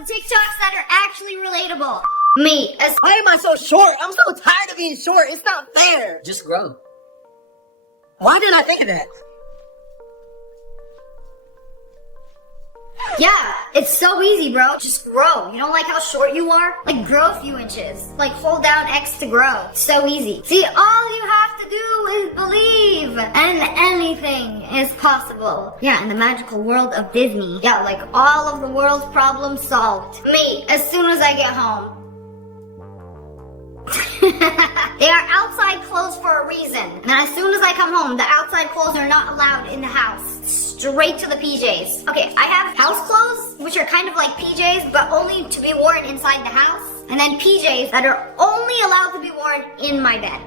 some TikToks that are actually relatable. Me, as Why am I so short? I'm so tired of being short. It's not fair. Just grow. Why didn't I think of that? yeah, it's so easy, bro. Just grow. You don't like how short you are? Like, grow a few inches. Like, hold down X to grow. It's so easy. See, all you have to do is believe, and anything is possible. Yeah, in the magical world of Disney. Yeah, like, all of the world's problems solved. Me, as soon as I get home. They are outside clothes for a reason. And then as soon as I come home, the outside clothes are not allowed in the house. Straight to the PJs. Okay, I have house clothes, which are kind of like PJs, but only to be worn inside the house. And then PJs that are only allowed to be worn in my bed.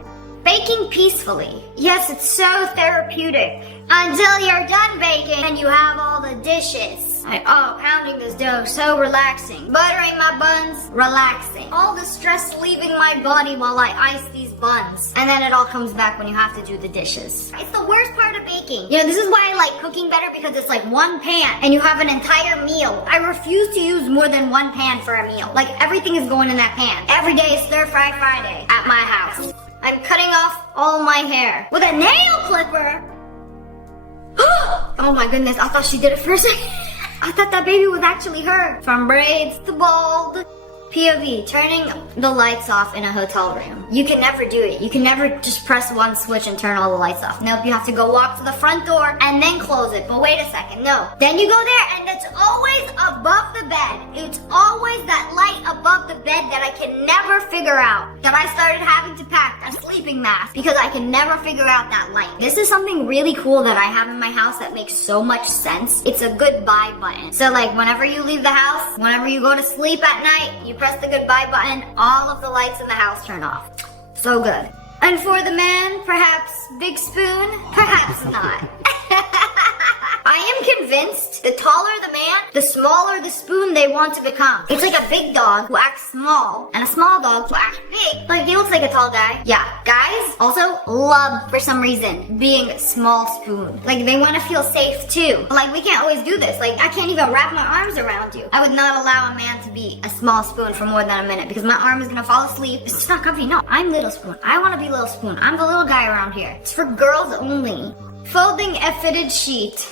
Baking peacefully. Yes, it's so therapeutic. Until you're done baking and you have all the dishes. Pounding this dough, so relaxing. Buttering my buns, relaxing. All the stress leaving my body while I ice these buns. And then it all comes back when you have to do the dishes. It's the worst part of baking. You know, this is why I like cooking better, because it's like one pan and you have an entire meal. I refuse to use more than one pan for a meal. Like, everything is going in that pan. Every day is Stir Fry Friday at my house. I'm cutting off all my hair with a nail clipper. Oh my goodness, I thought she did it for a second. I thought that baby was actually her. From braids to bald. POV, turning the lights off in a hotel room. You can never do it. You can never just press one switch and turn all the lights off. Nope, you have to go walk to the front door and then close it. But wait a second, no. Then you go there and it's always above the bed. It's always that light above the bed that I can never figure out. That I started having to pack a sleeping mask because I can never figure out that light. This is something really cool that I have in my house that makes so much sense. It's a goodbye button. So like, whenever you leave the house, whenever you go to sleep at night, you press the goodbye button, all of the lights in the house turn off. So good. And for the man, perhaps big spoon, perhaps not. I am convinced the taller the man, the smaller the spoon they want to become. It's like a big dog who acts small and a small dog who acts big. Like, he looks like a tall guy. Yeah, guys also love, for some reason, being small spoon. Like, they want to feel safe too. Like, we can't always do this. Like, I can't even wrap my arms around you. I would not allow a man to be a small spoon for more than a minute because my arm is gonna fall asleep. It's just not comfy. No, I'm little spoon. I want to be little spoon. I'm the little guy around here. It's for girls only. Folding a fitted sheet.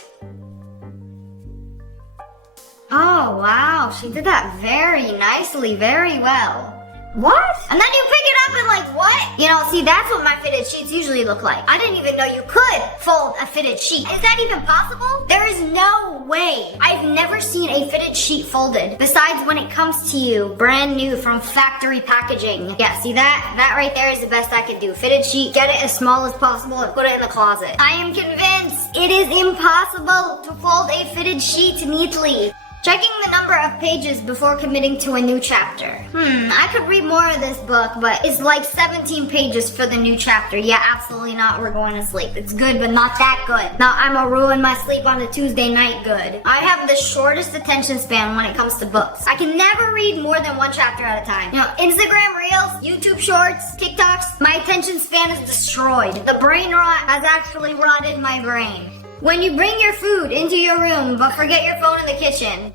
Oh, wow. She did that very nicely, very well. What? And then you pick it up and like, what? You know, see, that's what my fitted sheets usually look like. I didn't even know you could fold a fitted sheet. Is that even possible? There is no way. I've never seen a fitted sheet folded. Besides when it comes to you, brand new from factory packaging. Yeah, see that? That right there is the best I could do. Fitted sheet, get it as small as possible and put it in the closet. I am convinced it is impossible to fold a fitted sheet neatly. Checking the number of pages before committing to a new chapter. I could read more of this book, but it's like 17 pages for the new chapter. Yeah, absolutely not. We're going to sleep. It's good, but not that good. Now, I'm gonna ruin my sleep on a Tuesday night good. I have the shortest attention span when it comes to books. I can never read more than one chapter at a time. You know, Instagram Reels, YouTube Shorts, TikToks, my attention span is destroyed. The brain rot has actually rotted my brain. When you bring your food into your room but forget your phone in the kitchen.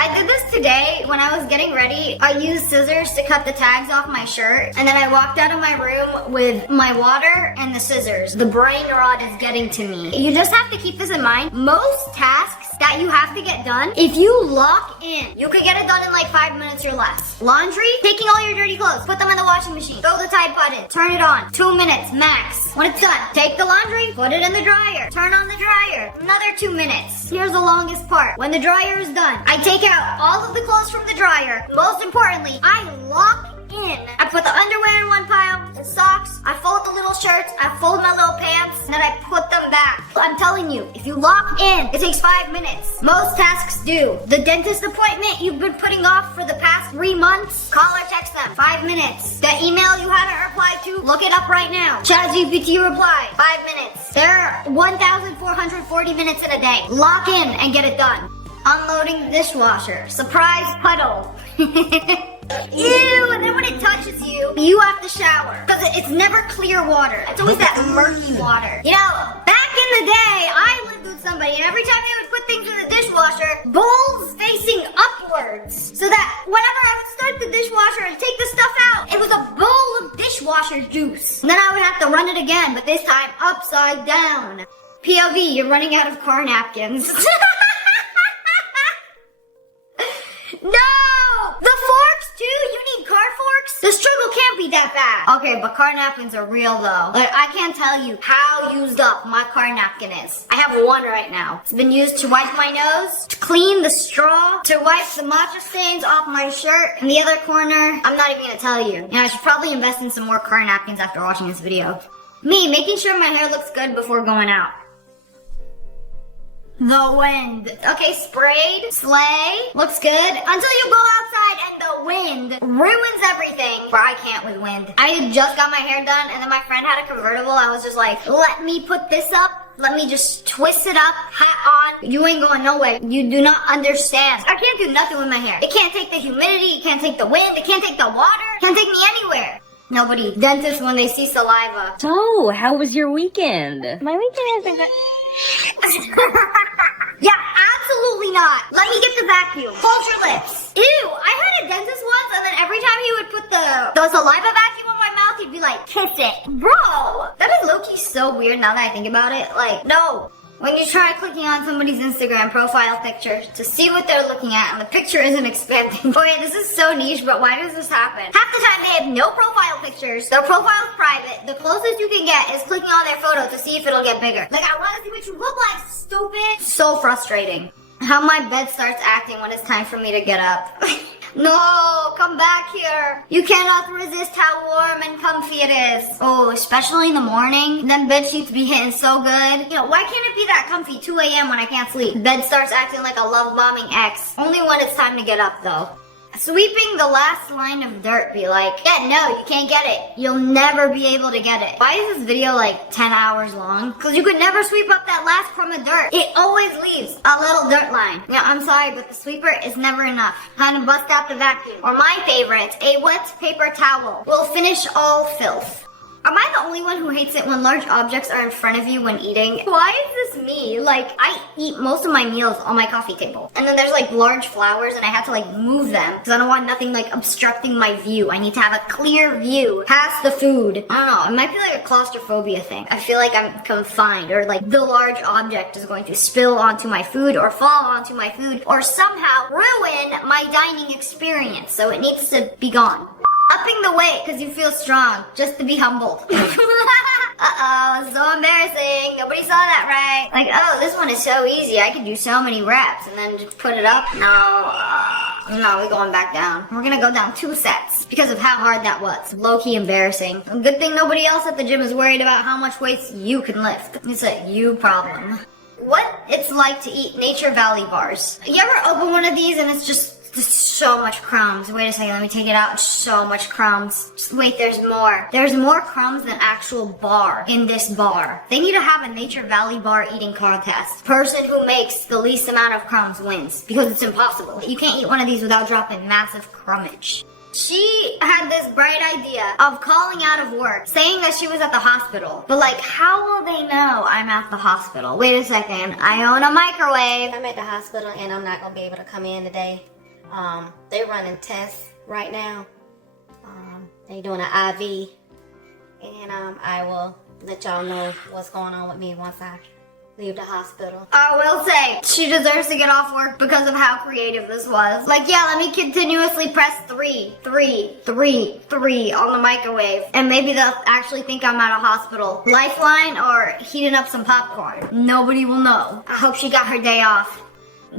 I did this today when I was getting ready. I used scissors to cut the tags off my shirt, and then I walked out of my room with my water and the scissors. The brain rot is getting to me. You just have to keep this in mind. Most tasks that you have to get done, if you lock in, you could get it done in like 5 minutes or less. Laundry, taking all your dirty clothes, put them in the washing machine, throw the Tide button, turn it on, 2 minutes max. When it's done, take the laundry, put it in the dryer, turn on the dryer, another 2 minutes. Here's the longest part. When the dryer is done, I take out all of the clothes from the dryer. Most importantly, I lock in. I put the underwear in one pile, the socks, I fold the little shirts, I fold my little pants, and then I put them back. I'm telling you, if you lock in, it takes 5 minutes. Most tasks do. The dentist appointment you've been putting off for the past 3 months, call or text them, 5 minutes. The email you haven't replied to, look it up right now. ChatGPT reply, 5 minutes. There are 1,440 minutes in a day. Lock in and get it done. Unloading the dishwasher. Surprise puddle. Ew, and then when it touches you, you have to shower. Because it's never clear water. It's always that murky water. You know, back in the day, I lived with somebody, and every time they would put things in the dishwasher, bowls facing up dishwasher juice. And then I would have to run it again, but this time upside down. POV, you're running out of car napkins. No! The forks too? You need car forks? The struggle can't be that bad. Okay, but car napkins are real though. Like, I can't tell you how used up my car napkin is. I have one right now. It's been used to wipe my nose, to clean the straw, to wipe the matcha stains off my shirt. In the other corner, I'm not even gonna tell you. You know, I should probably invest in some more car napkins after watching this video. Me, making sure my hair looks good before going out. The wind. Okay, sprayed, slay, looks good. Until you go outside and the wind ruins everything. But I can't with wind. I had just got my hair done and then my friend had a convertible. I was just like, let me put this up. Let me just twist it up, hat on. You ain't going nowhere. You do not understand. I can't do nothing with my hair. It can't take the humidity. It can't take the wind. It can't take the water. It can't take me anywhere. Nobody. Dentists when they see saliva. So, how was your weekend? My weekend has been good. Yeah, absolutely not. Let me get the vacuum. Hold your lips. Ew, I had a dentist once and then every time he would put the saliva vacuum on my mouth, he'd be like, kiss it. Bro, that is low-key so weird now that I think about it. Like, no. When you try clicking on somebody's Instagram profile picture to see what they're looking at and the picture isn't expanding. Okay, this is so niche, but why does this happen? Half the time they have no profile pictures, their profile is private, the closest you can get is clicking on their photo to see if it'll get bigger. Like, I wanna see what you look like, stupid. So frustrating. How my bed starts acting when it's time for me to get up. No, come back here. You cannot resist how warm and comfy it is. Oh, especially in the morning. Them bed sheets be hitting so good. You know, why can't it be that comfy 2 a.m. when I can't sleep? Bed starts acting like a love bombing ex. Only when it's time to get up though. Sweeping the last line of dirt be like, yeah, no, you can't get it. You'll never be able to get it. Why is this video like 10 hours long? Because you could never sweep up that last crumb of dirt. It always leaves a little dirt line. Yeah, I'm sorry, but the sweeper is never enough. Time to bust out the vacuum. Or my favorite, a wet paper towel will finish all filth. Am I the only one who hates it when large objects are in front of you when eating? Why is this me? Like, I eat most of my meals on my coffee table. And then there's like large flowers and I have to like move them because I don't want nothing like obstructing my view. I need to have a clear view past the food. I don't know, it might be like a claustrophobia thing. I feel like I'm confined or like the large object is going to spill onto my food or fall onto my food or somehow ruin my dining experience. So it needs to be gone. Upping the weight because you feel strong, just to be humbled. Uh-oh, so embarrassing. Nobody saw that, right? Like, oh, this one is so easy. I could do so many reps and then just put it up. No, we're going back down. We're gonna go down 2 sets because of how hard that was. Low-key embarrassing. Good thing nobody else at the gym is worried about how much weights you can lift. It's a you problem. What it's like to eat Nature Valley bars. You ever open one of these and it's just so much crumbs. Wait a second, let me take it out. So much crumbs. Just wait, there's more. There's more crumbs than actual bar in this bar. They need to have a Nature Valley bar eating contest. Person who makes the least amount of crumbs wins. Because it's impossible. You can't eat one of these without dropping massive crumbage. She had this bright idea of calling out of work, saying that she was at the hospital. But like, how will they know I'm at the hospital? Wait a second, I own a microwave. I'm at the hospital and I'm not gonna be able to come in today. They're running tests right now. They're doing an IV. And I will let y'all know what's going on with me once I leave the hospital. I will say, she deserves to get off work because of how creative this was. Like, yeah, let me continuously press 3, 3, 3, 3 on the microwave. And maybe they'll actually think I'm at a hospital. Lifeline or heating up some popcorn. Nobody will know. I hope she got her day off.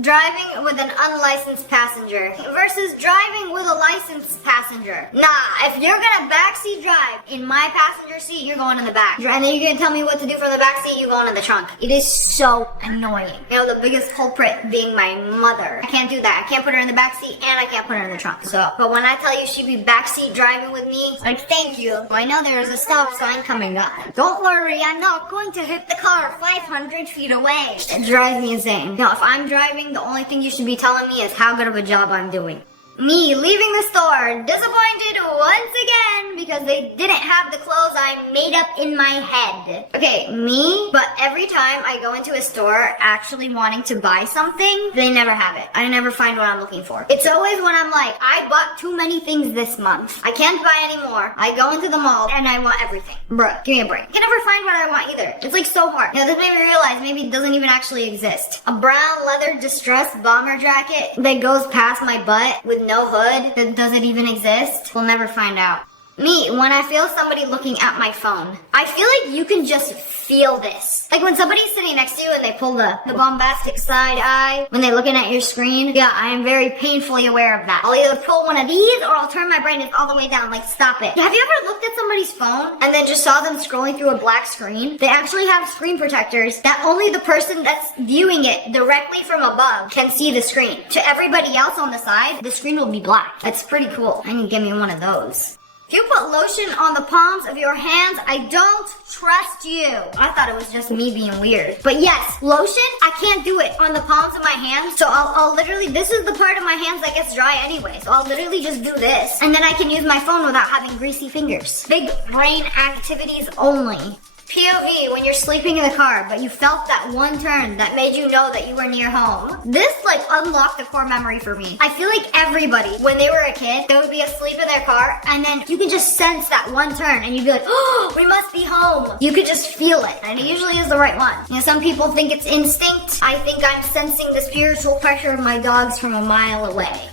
Driving with an unlicensed passenger versus driving with a licensed passenger. Nah, if you're gonna backseat drive in my passenger seat, you're going in the back. And then you're gonna tell me what to do from the back seat, you're going in the trunk. It is so annoying. You know, the biggest culprit being my mother. I can't do that. I can't put her in the back seat and I can't put her in the trunk. So, but when I tell you she'd be backseat driving with me, like, thank you. I know there is a stop sign coming up. Don't worry, I'm not going to hit the car 500 feet away. It drives me insane. Now, if I'm driving, the only thing you should be telling me is how good of a job I'm doing. Me leaving the store, disappointed once again because they didn't have the clothes I made up in my head. Okay, me, but every time I go into a store actually wanting to buy something, they never have it. I never find what I'm looking for. It's always when I'm like, I bought too many things this month. I can't buy anymore. I go into the mall and I want everything. Bruh, give me a break. I can never find what I want either. It's like so hard. You know, this made me realize maybe it doesn't even actually exist. A brown leather distressed bomber jacket that goes past my butt with no hood that doesn't even exist. We'll never find out. Me, when I feel somebody looking at my phone, I feel like you can just feel this. Like when somebody's sitting next to you and they pull the bombastic side eye when they're looking at your screen. Yeah, I am very painfully aware of that. I'll either pull one of these or I'll turn my brightness all the way down, like stop it. Have you ever looked at somebody's phone and then just saw them scrolling through a black screen? They actually have screen protectors that only the person that's viewing it directly from above can see the screen. To everybody else on the side, the screen will be black. That's pretty cool. I need to get me one of those. If you put lotion on the palms of your hands, I don't trust you. I thought it was just me being weird. But yes, lotion, I can't do it on the palms of my hands. So I'll literally, this is the part of my hands that gets dry anyway. So I'll literally just do this. And then I can use my phone without having greasy fingers. Big brain activities only. POV, when you're sleeping in the car, but you felt that one turn that made you know that you were near home. This like unlocked a core memory for me. I feel like everybody, when they were a kid, they would be asleep in their car and then you can just sense that one turn and you'd be like, oh, we must be home. You could just feel it and it usually is the right one. You know, some people think it's instinct. I think I'm sensing the spiritual pressure of my dogs from a mile away.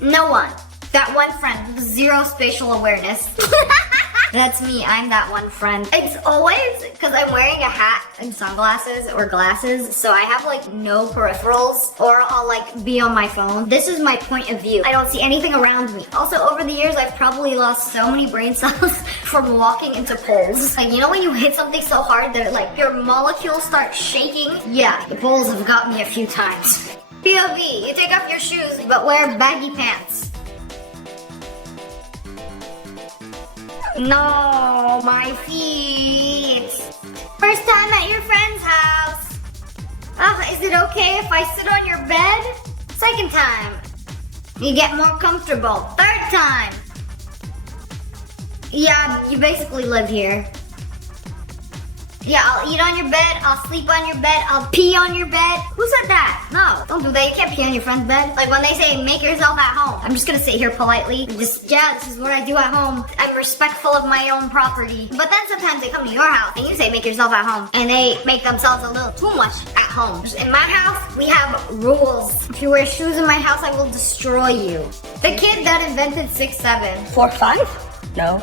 No one. That one friend with zero spatial awareness. That's me, I'm that one friend. It's always because I'm wearing a hat and sunglasses or glasses, so I have like no peripherals or I'll like be on my phone. This is my point of view. I don't see anything around me. Also, over the years, I've probably lost so many brain cells from walking into poles. Like, you know when you hit something so hard that like your molecules start shaking? Yeah, the poles have got me a few times. POV, you take off your shoes but wear baggy pants. No, my feet. First time at your friend's house. Is it okay if I sit on your bed? Second time. You get more comfortable. Third time. Yeah, you basically live here. Yeah, I'll eat on your bed, I'll sleep on your bed, I'll pee on your bed. Who said that? No, don't do that. You can't pee on your friend's bed. Like when they say make yourself at home. I'm just gonna sit here politely and just, yeah, this is what I do at home. I'm respectful of my own property. But then sometimes they come to your house and you say make yourself at home. And they make themselves a little too much at home. In my house, we have rules. If you wear shoes in my house, I will destroy you. The kid that invented 6'7". 4'5"? No.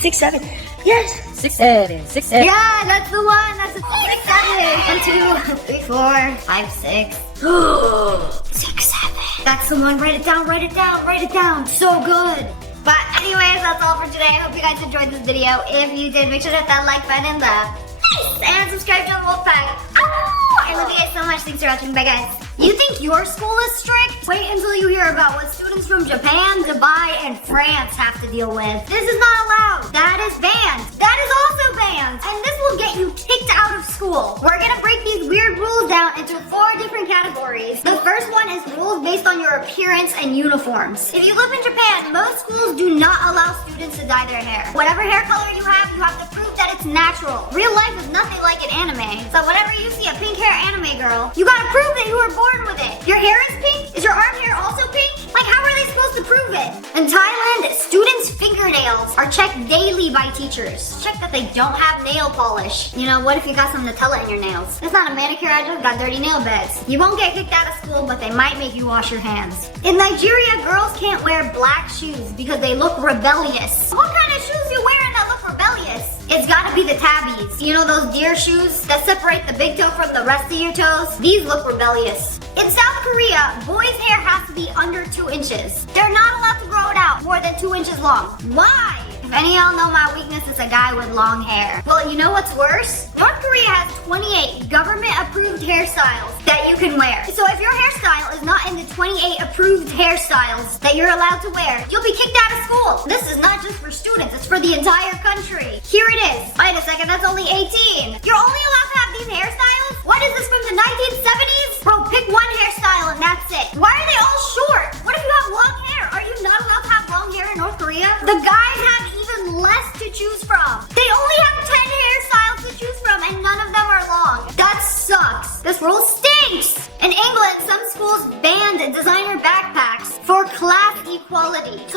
6'7". Yes. 6'7", 6'7". Yeah, that's the one. That's the 6'7". 1, 2, 3, 4, 5, 6. 6'7". That's the one. Write it down. Write it down. Write it down. So good. But anyways, that's all for today. I hope you guys enjoyed this video. If you did, make sure to hit that like button and subscribe to the Wolfpack. Oh, I love you guys so much. Thanks for watching. Bye, guys. You think your school is strict? Wait until you hear about what students from Japan, Dubai, and France have to deal with. This is not allowed. That is banned. That is also banned. And this will get you kicked out of school. We're gonna break these weird rules down into 4 different categories. The first one is rules based on your appearance and uniforms. If you live in Japan, most schools do not allow students to dye their hair. Whatever hair color you have to prove that it's natural. Real life is nothing like an anime. So whenever you see a pink hair anime girl, you gotta prove that you were born with it. Your hair is pink? Is your arm hair also pink? Like, how are they supposed to prove it? In Thailand, students' fingernails are checked daily by teachers. Check that they don't have nail polish. You know, what if you got some Nutella in your nails? It's not a manicure, I just got dirty nail beds. You won't get kicked out of school, but they might make you wash your hands. In Nigeria, girls can't wear black shoes because they look rebellious. What kind of shoes you wearing that look rebellious? It's gotta be the tabbies. You know those deer shoes that separate the big toe from the rest of your toes? These look rebellious. In South Korea, boys' hair has to be under 2 inches. They're not allowed to grow it out more than 2 inches long. Why? If any of y'all know my weakness is a guy with long hair. Well, you know what's worse? North Korea has 28 government-approved hairstyles that you can wear. So if your hairstyle is not in the 28 approved hairstyles that you're allowed to wear, you'll be kicked out of school. This is not just for students, it's for the entire country. Here it is. Wait a second, that's only 18. You're only allowed to have these hairstyles? What is this, from the 1970s? Bro, pick one hairstyle and that's it. Why are they all short? What if you have long hair? Are you not allowed to have long hair in North Korea? The guy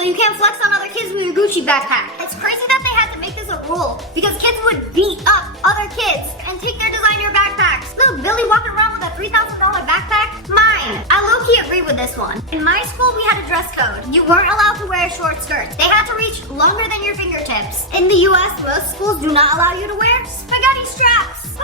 you can't flex on other kids with your Gucci backpack. It's crazy that they had to make this a rule because kids would beat up other kids and take their designer backpacks. Little Billy walking around with a $3,000 backpack? Mine. I low-key agree with this one. In my school, we had a dress code. You weren't allowed to wear short skirts. They had to reach longer than your fingertips. In the US, most schools do not allow you to wear spaghetti straps.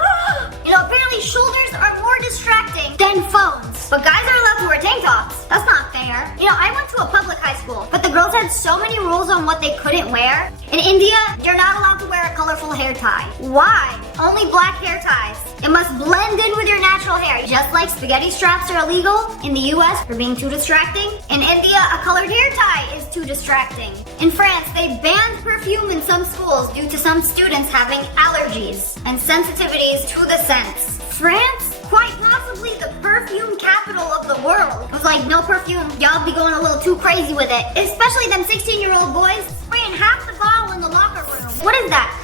You know, apparently shoulders are more distracting than phones. But guys are allowed to wear tank tops. That's not fair. You know, I went to a public high school, but the girls had so many rules on what they couldn't wear. In India, you're not allowed to wear a colorful hair tie. Why? Only black hair ties. It must blend in with your natural hair. Just like spaghetti straps are illegal in the US for being too distracting, in India, a colored hair tie is too distracting. In France, they banned perfume in some schools due to some students having allergies and sensitivities to the scents. France? Quite possibly the perfume capital of the world. It was like, no perfume, y'all be going a little too crazy with it. Especially them 16-year-old boys spraying half the bottle in the locker room. What is that?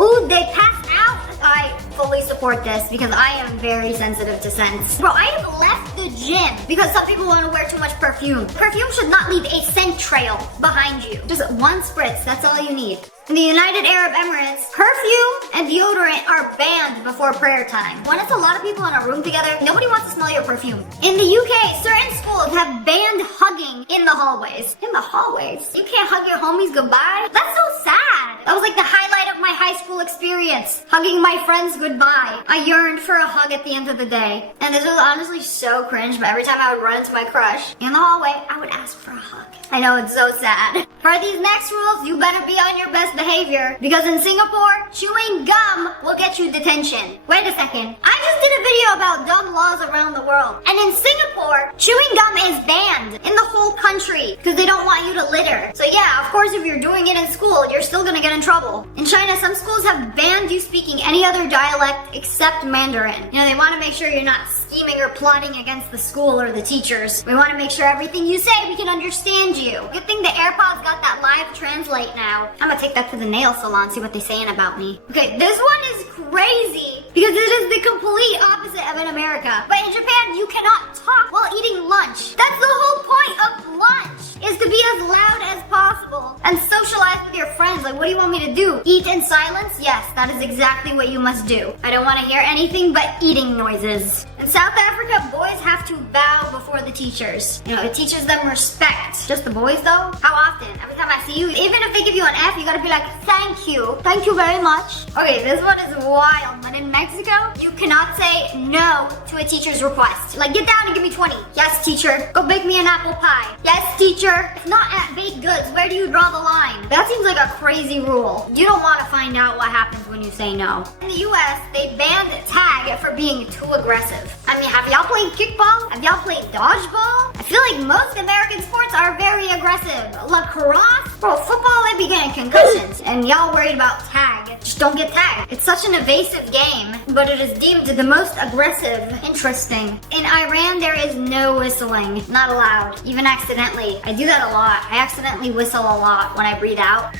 Ooh, they passed out. I fully support this because I am very sensitive to scents. Bro, I have left the gym because some people want to wear too much perfume. Perfume should not leave a scent trail behind you. Just one spritz, that's all you need. In the United Arab Emirates, perfume and deodorant are banned before prayer time. When it's a lot of people in a room together, nobody wants to smell your perfume. In the UK, certain schools have banned hugging in the hallways. In the hallways? You can't hug your homies goodbye? That's so sad. That was like the highlight of my high school experience. Hugging my friends goodbye. I yearned for a hug at the end of the day. And this was honestly so cringe, but every time I would run into my crush in the hallway, I would ask for a hug. I know, it's so sad. For these next rules, you better be on your best behavior because in Singapore, chewing gum will get you detention. Wait a second. I just did a video about dumb laws around the world. And in Singapore, chewing gum is banned in the whole country because they don't want you to litter. So yeah, of course, if you're doing it in school, you're still gonna get in trouble. In China, some schools have banned you speaking any other dialect except Mandarin. You know, they want to make sure you're not scheming or plotting against the school or the teachers. We want to make sure everything you say, we can understand you. Good thing the AirPods got that live translate now. I'm gonna take that to the nail salon, see what they're saying about me. Okay, this one is crazy because it is the complete opposite of in America. But in Japan, you cannot talk while eating lunch. That's the whole point of lunch, is to be as loud as possible and socialize with your friends. Like, what do you want me to do? Eat in silence? Yes, that is exactly what you must do. I don't want to hear anything but eating noises. In South Africa, boys have to bow before the teachers. You know, it teaches them respect. Just the boys though? How often? Every time I see you, even if they give you an F, you gotta be like, thank you. Thank you very much. Okay, this one is wild, but in Mexico, you cannot say no to a teacher's request. Like, get down and give me 20. Yes, teacher. Go bake me an apple pie. Yes, teacher. It's not at baked goods. Where do you draw the line? That seems like a crazy rule. You don't want to find out what happens when you say no. In the US, they banned tag for being too aggressive. I mean, have y'all played kickball? Have y'all played dodgeball? I feel like most American sports are very aggressive. Lacrosse? Bro, football, they be getting concussions. And y'all worried about tag. Just don't get tagged. It's such an evasive game, but it is deemed the most aggressive. Interesting. In Iran, there is no whistling. Not allowed. Even accidentally. I do that a lot. I accidentally whistle a lot when I breathe out.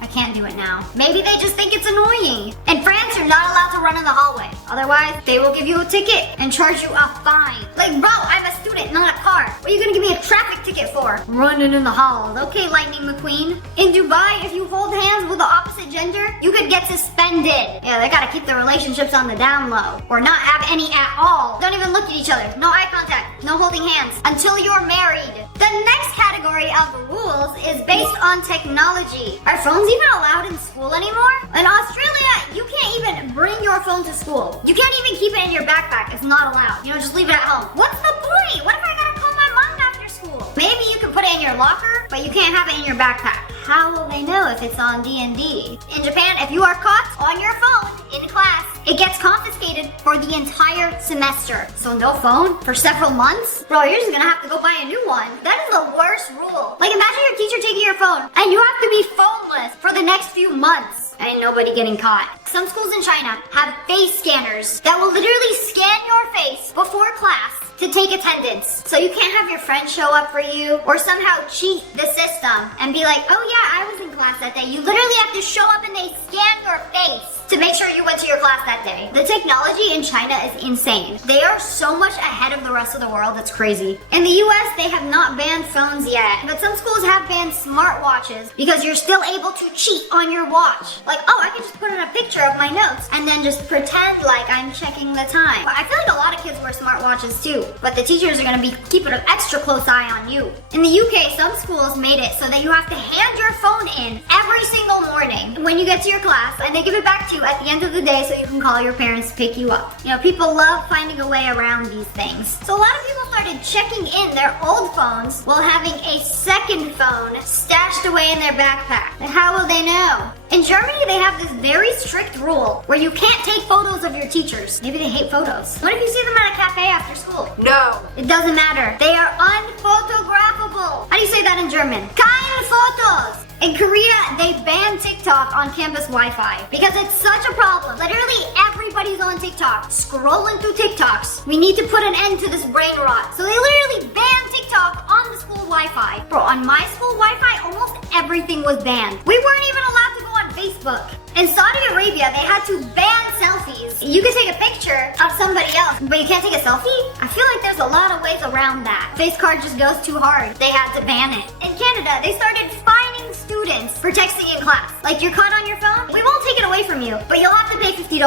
I can't do it now. Maybe they just think it's annoying. In France, you're not allowed to run in the hallway. Otherwise, they will give you a ticket and charge you a fine. Like, bro, I'm a student, not a car. What are you gonna give me a traffic ticket for? Running in the halls. Okay, Lightning McQueen. In Dubai, if you hold hands with the opposite gender, you could get suspended. Yeah, they gotta keep the relationships on the down low. Or not have any at all. Don't even look at each other. No eye contact. No holding hands. Until you're married. The next category of rules is based on technology. Are phones even allowed in school anymore? In Australia, you can't even bring your phone to school. You can't even keep it in your backpack. It's not allowed. You know, just leave it at home. What's the point? What if I gotta call my mom after school? Maybe you can put it in your locker, but you can't have it in your backpack. How will they know if it's on D&D? In Japan, if you are caught on your phone in class, it gets confiscated for the entire semester. So no phone for several months? Bro, you're just gonna have to go buy a new one. That is the worst rule. Like, imagine your teacher taking your phone and you have to be phoneless for the next few months. Ain't nobody getting caught. Some schools in China have face scanners that will literally scan your face before class to take attendance. So you can't have your friend show up for you or somehow cheat the system and be like, oh yeah, I was in class that day. You literally have to show up and they scan your face. to make sure you went to your class that day. The technology in China is insane. They are so much ahead of the rest of the world, it's crazy. In the US, they have not banned phones yet, but some schools have banned smartwatches because you're still able to cheat on your watch. Like, oh, I can just put in a picture of my notes and then just pretend like I'm checking the time. I feel like a lot of kids wear smartwatches too, but the teachers are gonna be keeping an extra close eye on you. In the UK, some schools made it so that you have to hand your phone in every single morning when you get to your class, and they give it back to you at the end of the day so you can call your parents to pick you up. You know, people love finding a way around these things. So a lot of people started checking in their old phones while having a second phone stashed away in their backpack. And how will they know? In Germany, they have this very strict rule where you can't take photos of your teachers. Maybe they hate photos. What if you see them at a cafe after school? No. It doesn't matter. They are unphotographable. How do you say that in German? Keine Fotos. In Korea, they banned TikTok on campus Wi-Fi because it's such a problem. Literally everybody's on TikTok, scrolling through TikToks. We need to put an end to this brain rot. So they literally banned TikTok on the school Wi-Fi. Bro, on my school Wi-Fi, almost everything was banned. We weren't even allowed to go on Facebook. In Saudi Arabia, they had to ban selfies. You can take a picture of somebody else, but you can't take a selfie? I feel like there's a lot of ways around that. Face card just goes too hard. They had to ban it. In Canada, they started fining students for texting in class. Like, you're caught on your phone? We won't take it away from you, but you'll have to pay $50.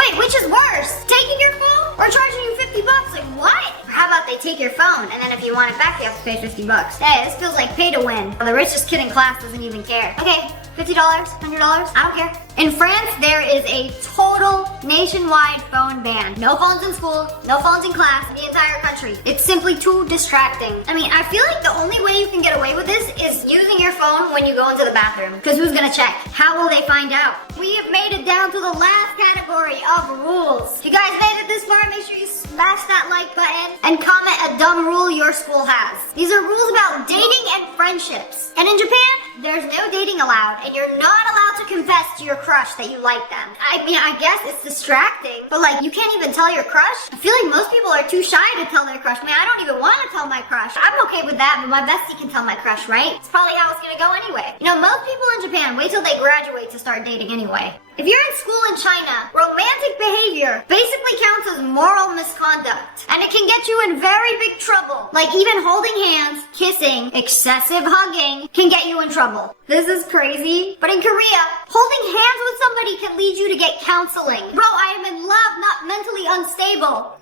Wait, which is worse? Taking your phone or charging you $50? Like, what? How about they take your phone, and then if you want it back, you have to pay $50. Hey, this feels like pay to win. The richest kid in class doesn't even care. Okay, $50, $100, I don't care. In France, there is a total nationwide phone ban. No phones in school, no phones in class, the entire country. It's simply too distracting. I mean, I feel like the only way you can get away with this is using your phone when you go into the bathroom. Because who's gonna check? How will they find out? We have made it down to the last category of rules. If you guys made it this far, make sure you smash that like button and comment a dumb rule your school has. These are rules about dating and friendships. And in Japan, there's no dating allowed, and you're not allowed to confess to your crush that you like them. I mean, I guess it's distracting, but like, you can't even tell your crush? I feel like most people are too shy to tell their crush. Man, I don't even want to tell my crush. I'm okay with that, but my bestie can tell my crush, right? It's probably how it's gonna go anyway. You know, most people in Japan wait till they graduate to start dating anyway. If you're in school in China, romantic behavior basically counts as moral misconduct, and it can get you in very big trouble. Like, even holding hands, kissing, excessive hugging can get you in trouble. This is crazy. But in Korea, holding hands with somebody can lead you to get counseling. Bro, I am in love, not mentally unstable.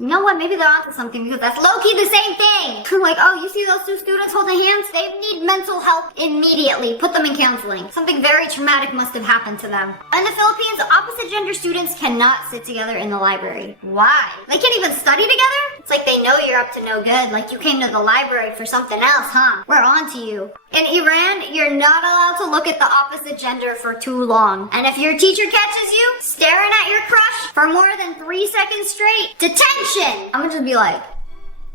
You know what? Maybe they're onto something, because that's low-key the same thing. Like, oh, you see those two students holding hands? They need mental help immediately. Put them in counseling. Something very traumatic must have happened to them. In the Philippines, opposite gender students cannot sit together in the library. Why? They can't even study together? It's like they know you're up to no good. Like, you came to the library for something else, huh? We're on to you. In Iran, you're not allowed to look at the opposite gender for too long. And if your teacher catches you staring at your crush for more than 3 seconds straight, detention! I'm gonna just be like,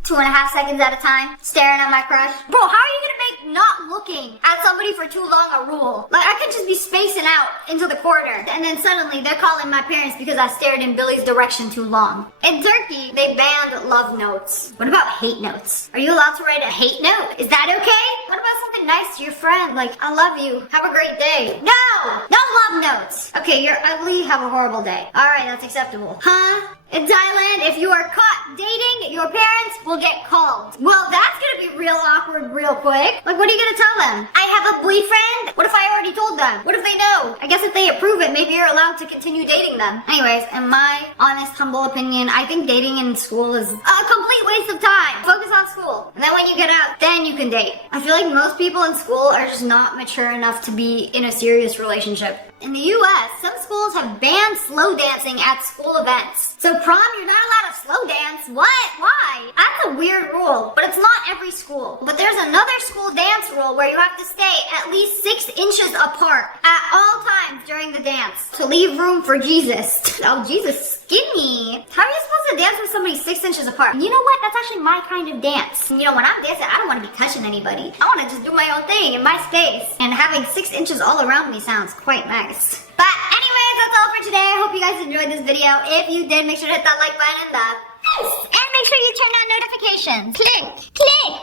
2.5 seconds at a time, staring at my crush. Bro, how are you gonna make not looking at somebody for too long a rule? Like, I could just be spacing out into the corner, and then suddenly they're calling my parents because I stared in Billy's direction too long. In Turkey, they banned love notes. What about hate notes? Are you allowed to write a hate note? Is that okay? What about something nice to your friend? Like, I love you, have a great day. No! No love notes! Okay, you're ugly, have a horrible day. Alright, that's acceptable. Huh? In Thailand, if you are caught dating, your parents will get called. Well, that's gonna be real awkward real quick. Like, what are you gonna tell them? I have a boyfriend? What if I already told them? What if they know? I guess if they approve it, maybe you're allowed to continue dating them. Anyways, in my honest, humble opinion, I think dating in school is a complete waste of time. Focus on school. And then when you get out, then you can date. I feel like most people in school are just not mature enough to be in a serious relationship. In the US, some schools have banned slow dancing at school events. So prom, you're not allowed to slow dance. What? Why? That's a weird rule, but it's not every school. But there's another school dance rule where you have to stay at least 6 inches apart at all times during the dance to leave room for Jesus. Oh, Jesus, skinny. How are you supposed to dance with somebody 6 inches apart? You know what? That's actually my kind of dance. You know, when I'm dancing, I don't want to be touching anybody. I want to just do my own thing in my space. And having 6 inches all around me sounds quite nice. But anyways, that's all for today. I hope you guys enjoyed this video. If you did, make sure to hit that like button and and make sure you turn on notifications. Click.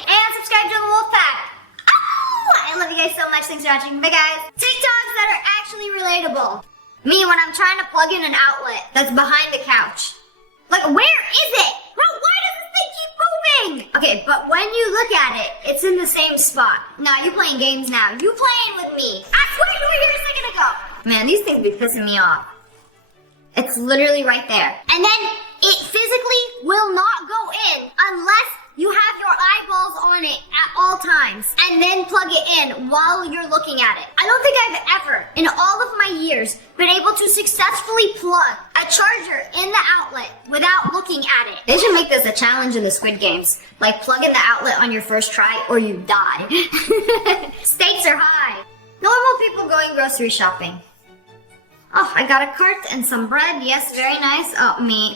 And subscribe to the Wolf Pack. Oh, I love you guys so much. Thanks for watching. Bye, guys. TikToks that are actually relatable. Me, when I'm trying to plug in an outlet that's behind the couch. Like, where is it? Bro, why does this thing keep moving? Okay, but when you look at it, it's in the same spot. Nah, you playing games now. You playing with me. I swear you were here a second ago. Man, these things be pissing me off. It's literally right there. And then it physically will not go in unless you have your eyeballs on it at all times and then plug it in while you're looking at it. I don't think I've ever, in all of my years, been able to successfully plug a charger in the outlet without looking at it. They should make this a challenge in the Squid Games. Like, plug in the outlet on your first try or you die. Stakes are high. Normal people going grocery shopping. Oh, I got a cart and some bread. Yes, very nice. Oh, me.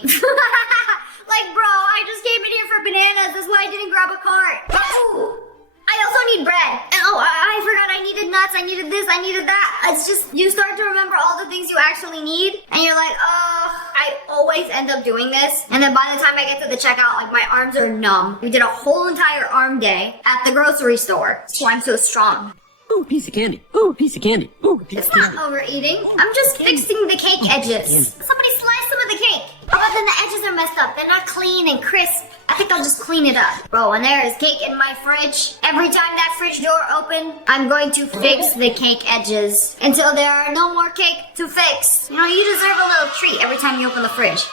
Like, bro, I just came in here for bananas. That's why I didn't grab a cart. Oh, I also need bread. And oh, I forgot I needed nuts. I needed this. I needed that. It's just, you start to remember all the things you actually need. And you're like, oh, I always end up doing this. And then by the time I get to the checkout, like, my arms are numb. We did a whole entire arm day at the grocery store. That's why I'm so strong. Ooh, piece of candy. Ooh, piece of candy. Ooh, piece It's of candy. not overeating. I'm just fixing the cake edges. Somebody slice some of the cake. Oh, but then the edges are messed up. They're not clean and crisp. I think I'll just clean it up. Bro, when there is cake in my fridge, every time that fridge door opens, I'm going to fix the cake edges until there are no more cake to fix. You know, you deserve a little treat every time you open the fridge.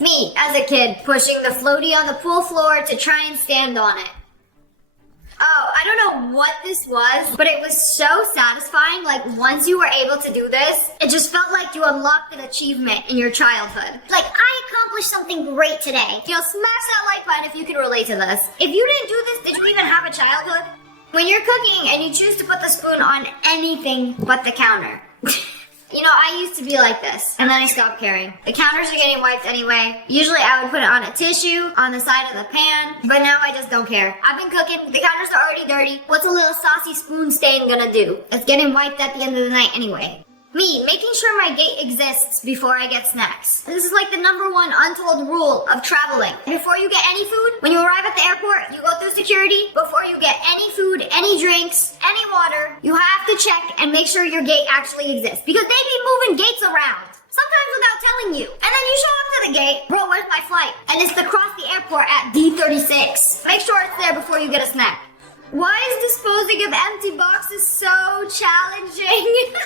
Me, as a kid, pushing the floaty on the pool floor to try and stand on it. Oh, I don't know what this was, but it was so satisfying. Like, once you were able to do this, it just felt like you unlocked an achievement in your childhood. Like, I accomplished something great today. You know, smash that like button if you can relate to this. If you didn't do this, did you even have a childhood? When you're cooking and you choose to put the spoon on anything but the counter. You know, I used to be like this, and then I stopped caring. The counters are getting wiped anyway. Usually I would put it on a tissue, on the side of the pan, but now I just don't care. I've been cooking, the counters are already dirty. What's a little saucy spoon stain gonna do? It's getting wiped at the end of the night anyway. Me, making sure my gate exists before I get snacks. This is like the #1 untold rule of traveling. Before you get any food, when you arrive at the airport, you go through security. Before you get any food, any drinks, any water, you have to check and make sure your gate actually exists. Because they be moving gates around. Sometimes without telling you. And then you show up to the gate, bro, where's my flight? And it's to cross the airport at D36. Make sure it's there before you get a snack. Why is disposing of empty boxes so challenging?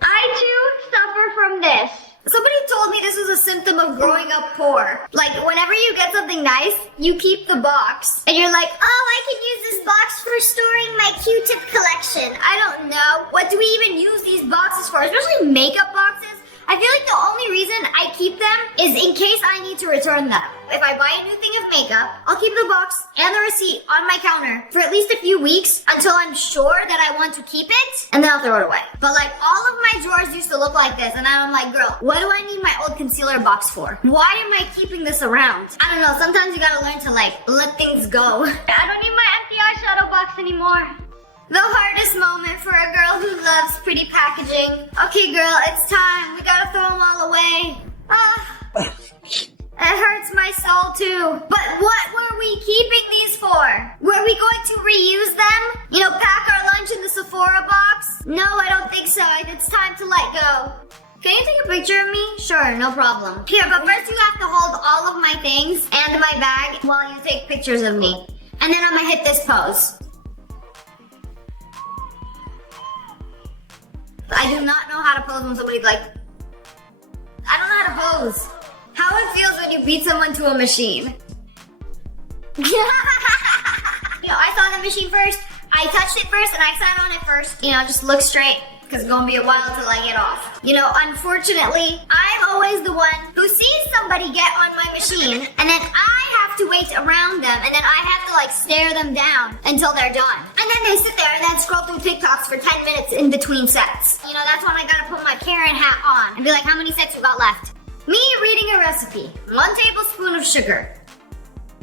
I too suffer from this. Somebody told me this was a symptom of growing up poor. Like, whenever you get something nice, you keep the box. And you're like, oh, I can use this box for storing my Q-tip collection. I don't know. What do we even use these boxes for? Especially makeup boxes. I feel like the only reason I keep them is in case I need to return them. If I buy a new thing of makeup, I'll keep the box and the receipt on my counter for at least a few weeks until I'm sure that I want to keep it, and then I'll throw it away. But like, all of my drawers used to look like this, and now I'm like, girl, what do I need my old concealer box for? Why am I keeping this around? I don't know, sometimes you gotta learn to like, let things go. I don't need my empty eyeshadow box anymore. The hardest moment for a girl who loves pretty packaging. Okay, girl, it's time. We gotta throw them all away. It hurts my soul too. But what were we keeping these for? Were we going to reuse them? You know, pack our lunch in the Sephora box? No, I don't think so. It's time to let go. Can you take a picture of me? Sure, no problem. Here, but first you have to hold all of my things and my bag while you take pictures of me. And then I'm gonna hit this pose. I do not know how to pose when somebody's like, I don't know how to pose. How it feels when you beat someone to a machine. You know, I saw the machine first, I touched it first, and I sat on it first. You know, just look straight, because it's gonna be a while till I get off. You know, unfortunately, I'm always the one who sees somebody get on my machine, and then I have to wait around them, and then I have to like stare them down until they're done. And then they sit there and then scroll through TikToks for 10 minutes in between sets. You know, that's when I gotta put my Karen hat on and be like, how many sets you got left? Me reading a recipe. 1 tablespoon of sugar.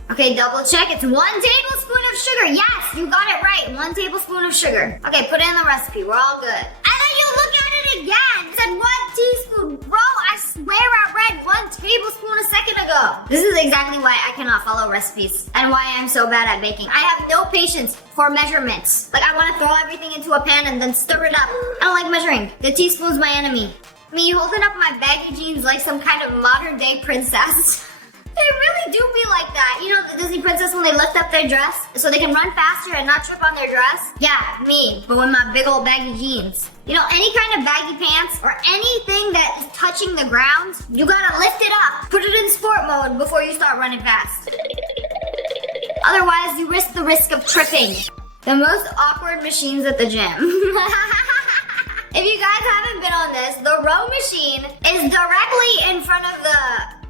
Okay, double check. It's 1 tablespoon of sugar. Yes, you got it right. 1 tablespoon of sugar. Okay, put it in the recipe. We're all good. And then you look at it again. It said 1 teaspoon. Bro, I swear I read 1 tablespoon a second ago. This is exactly why I cannot follow recipes and why I'm so bad at baking. I have no patience for measurements. Like, I want to throw everything into a pan and then stir it up. I don't like measuring. The teaspoon's my enemy. me holding up my baggy jeans like some kind of modern day princess. They really do be like that. You know the Disney princess when they lift up their dress so they can run faster and not trip on their dress? Yeah, me, but with my big old baggy jeans. You know, any kind of baggy pants or anything that is touching the ground, you gotta lift it up. Put it in sport mode before you start running fast. Otherwise, you risk the risk of tripping. The most awkward machines at the gym. If you guys haven't been on this, the row machine is directly in front of the...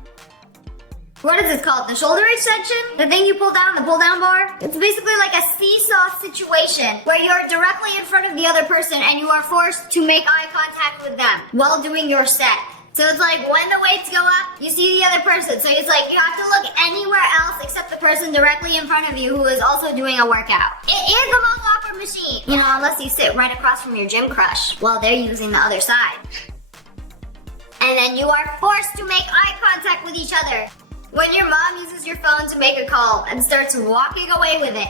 What is this called? The shoulder extension? The thing you pull down, the pull down bar? It's basically like a seesaw situation where you're directly in front of the other person and you are forced to make eye contact with them while doing your set. So it's like when the weights go up, you see the other person. So it's like you have to look anywhere else except the person directly in front of you who is also doing a workout. It is the most awkward machine. You know, unless you sit right across from your gym crush while they're using the other side. And then you are forced to make eye contact with each other. When your mom uses your phone to make a call and starts walking away with it.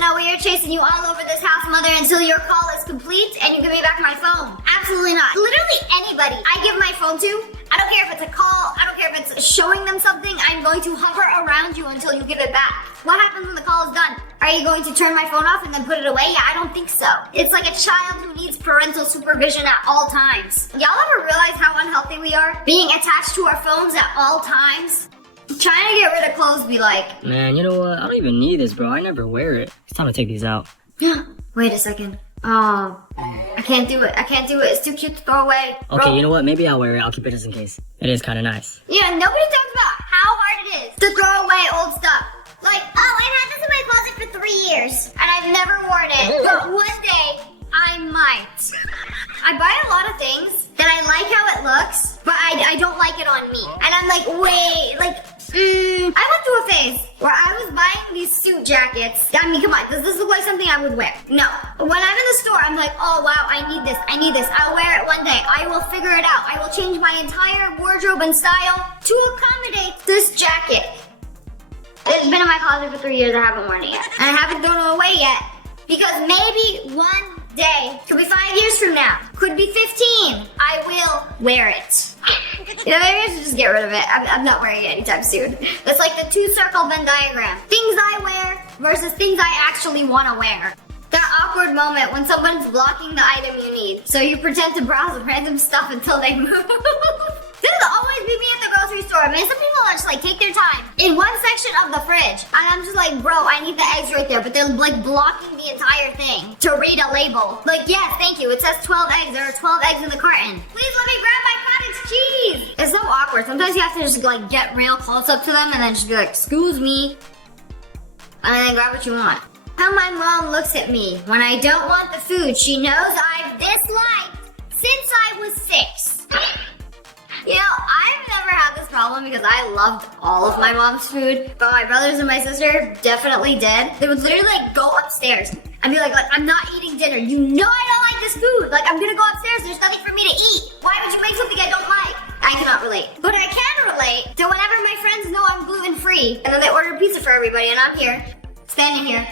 No, we are chasing you all over this house, mother, until your call is complete and you give me back my phone. Absolutely not. Literally anybody I give my phone to, I don't care if it's a call, I don't care if it's showing them something, I'm going to hover around you until you give it back. What happens when the call is done? Are you going to turn my phone off and then put it away? Yeah, I don't think so. It's like a child who needs parental supervision at all times. Y'all ever realize how unhealthy we are? Being attached to our phones at all times? Trying to get rid of clothes be like... Man, you know what? I don't even need this, bro. I never wear it. It's time to take these out. Wait a second. Oh, I can't do it. I can't do it. It's too cute to throw away. Okay, Bro. you know what? Maybe I'll wear it. I'll keep it just in case. It is kind of nice. Yeah, nobody talks about how hard it is to throw away old stuff. Like, oh, I've had this in my closet for 3 years, and I've never worn it. But one day, I might. I buy a lot of things that I like how it looks, but I don't like it on me. And I'm like, wait, like, I went through a phase where I was buying these suit jackets. I mean, come on, does this look like something I would wear? No. When I'm in the store, I'm like, oh wow, I need this. I'll wear it one day. I will figure it out. I will change my entire wardrobe and style to accommodate this jacket. It's been in my closet for 3 years, I haven't worn it yet. And I haven't thrown it away yet. Because maybe one day, could be 5 years from now, could be 15, I will wear it. You know, maybe I should just get rid of it. I'm not wearing it anytime soon. It's like the 2-circle Venn diagram. Things I wear versus things I actually want to wear. That awkward moment when someone's blocking the item you need. So you pretend to browse random stuff until they move. This will always be me at the grocery store. I mean, some people just like take their time in one section of the fridge. And I'm just like, bro, I need the eggs right there. But they're like blocking the entire thing to read a label. Like, yes, thank you. It says 12 eggs. There are 12 eggs in the carton. Please let me grab my cottage cheese. It's so awkward. Sometimes you have to just like get real close up to them and then just be like, excuse me. And then grab what you want. How my mom looks at me when I don't want the food she knows I've disliked since I was 6. You know, I've never had this problem because I loved all of my mom's food, but my brothers and my sister definitely did. They would literally like go upstairs and be like, I'm not eating dinner. You know I don't like this food. Like, I'm gonna go upstairs. There's nothing for me to eat. Why would you make something I don't like? I cannot relate. But I can relate to whenever my friends know I'm gluten-free and then they order pizza for everybody and I'm here, standing here,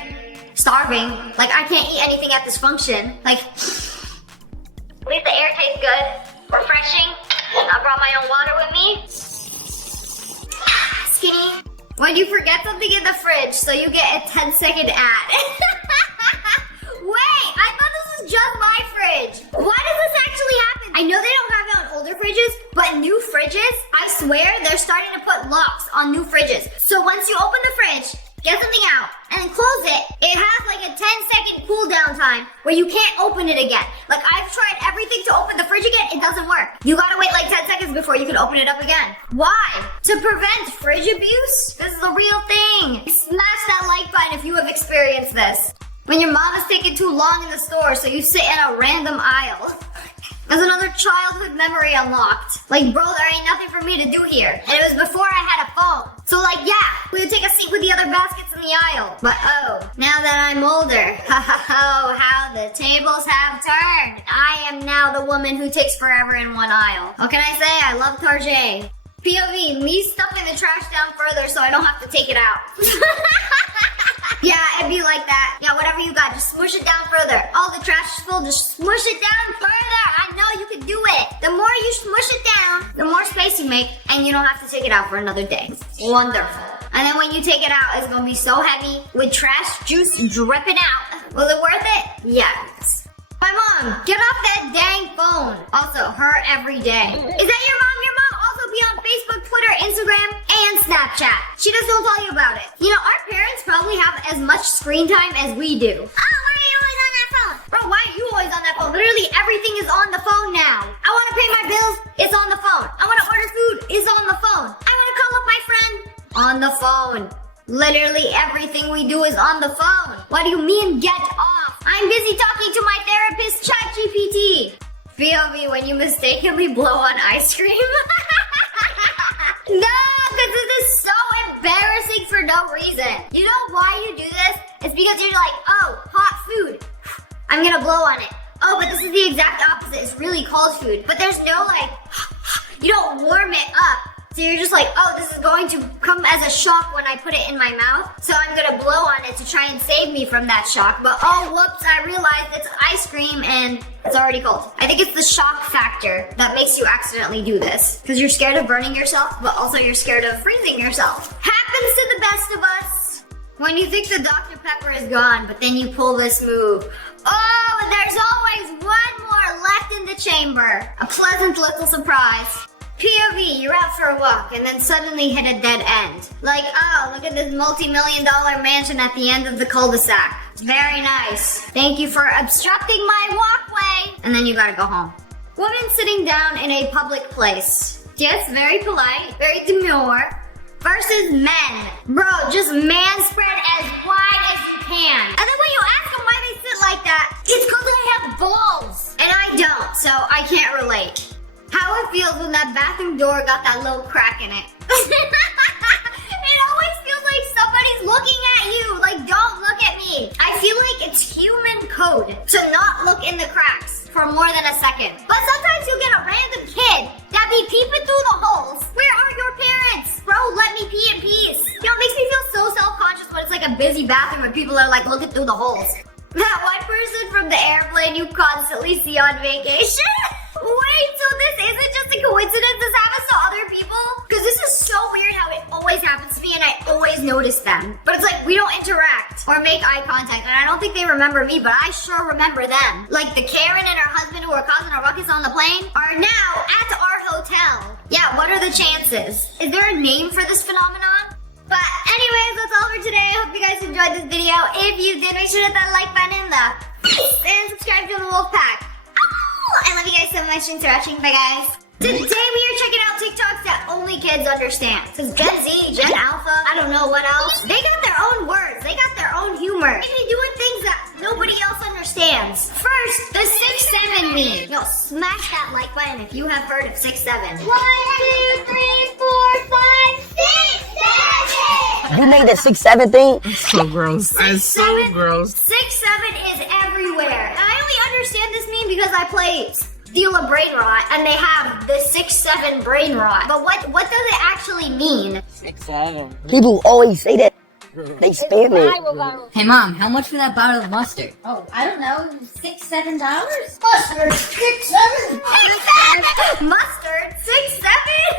starving. Like, I can't eat anything at this function. Like, at least the air tastes good, refreshing. I brought my own water with me. Skinny. When you forget something in the fridge, so you get a 10-second ad. Wait, I thought this was just my fridge. Why does this actually happen? I know they don't have it on older fridges, but new fridges, I swear they're starting to put locks on new fridges. So once you open the fridge, get something out, and close it, it has like a 10-second cool down time where you can't open it again. Like, I've tried everything to open the fridge again, it doesn't work. You gotta wait like 10 seconds before you can open it up again. Why? To prevent fridge abuse? This is a real thing. Smash that like button if you have experienced this. When your mom is taking too long in the store, so you sit in a random aisle. There's another childhood memory unlocked. Like, bro, there ain't nothing for me to do here. And it was before I had a phone. So like, yeah, we would take a seat with the other baskets in the aisle. But oh, now that I'm older, oh, how the tables have turned. I am now the woman who takes forever in one aisle. What can I say? I love Tarjay. POV, me stuffing the trash down further so I don't have to take it out. Yeah, it'd be like that. Yeah, whatever you got, just smush it down further. All the trash is full, just smush it down further. I know you can do it. The more you smush it down, the more space you make, and you don't have to take it out for another day. Wonderful. And then when you take it out, it's gonna be so heavy with trash juice dripping out. Will it worth it? Yes. My mom, get off that dang phone. Also, her every day. Is that your mom? Your mom also be on Facebook, Twitter, Instagram, and Snapchat. She just don't tell you about it. You know, our parents probably have as much screen time as we do. Oh, why are you always on that phone? Bro, why are you always on that phone? Literally everything is on the phone now. I want to pay my bills, it's on the phone. I want to order food, it's on the phone. I want to call up my friend, on the phone. Literally everything we do is on the phone. What do you mean, get off? I'm busy talking to my therapist, ChatGPT. POV when you mistakenly blow on ice cream. No, because this is so embarrassing for no reason. You know why you do this? It's because you're like, oh, hot food. I'm gonna blow on it. Oh, but this is the exact opposite. It's really cold food. But there's no like, you don't warm it up. So you're just like, oh, this is going to come as a shock when I put it in my mouth. So I'm gonna blow on it to try and save me from that shock. But oh, whoops, I realized it's ice cream and it's already cold. I think it's the shock factor that makes you accidentally do this. Because you're scared of burning yourself, but also you're scared of freezing yourself. Happens to the best of us. When you think the Dr. Pepper is gone, but then you pull this move. Oh, and there's always one more left in the chamber. A pleasant little surprise. POV, you're out for a walk and then suddenly hit a dead end. Like, oh, look at this multi-million-dollar mansion at the end of the cul-de-sac. Very nice. Thank you for obstructing my walkway. And then you gotta go home. Woman sitting down in a public place. Yes, very polite, very demure. Versus men. Bro, just man spread as wide as you can. And then when you ask them why they sit like that, it's because they have balls. And I don't, so I can't relate. How it feels when that bathroom door got that little crack in it. It always feels like somebody's looking at you. Like, don't look at me. I feel like it's human code to not look in the cracks for more than a second. But sometimes you'll get a random kid that be peeping through the holes. Where are your parents? Bro, let me pee in peace. You know, it makes me feel so self-conscious when it's like a busy bathroom and people are like looking through the holes. That one person from the airplane you constantly see on vacation. Wait, so this isn't just a coincidence? This happens to other people? Because this is so weird how it always happens to me and I always notice them. But it's like we don't interact or make eye contact. And I don't think they remember me, but I sure remember them. Like the Karen and her husband who were causing a ruckus on the plane are now at our hotel. Yeah, what are the chances? Is there a name for this phenomenon? But anyways, that's all for today. I hope you guys enjoyed this video. If you did, make sure to hit that like button in the face and subscribe to the Wolf Pack. I love you guys so much. Thanks for watching. Bye, guys. Today we are checking out TikToks that only kids understand. Because Gen Z, Gen Alpha, I don't know what else. They got their own words. They got their own humor. They be doing things that nobody else understands. First, the 6'7" meme. Yo, smash that like button if you have heard of 6'7". 1, 2, 3, 4, 5, 6, 7. You made the 6'7" thing? So gross. That's so gross. 6'7" is everywhere. I only understand this meme because I play Steal a Brain Rot and they have the 6'7" brain rot. But what does it actually mean? 6'7". People always say that. They spam it. Hey mom, how much for that bottle of mustard? Oh, I don't know, $6, $7? Mustard 6'7". Mustard 6'7"?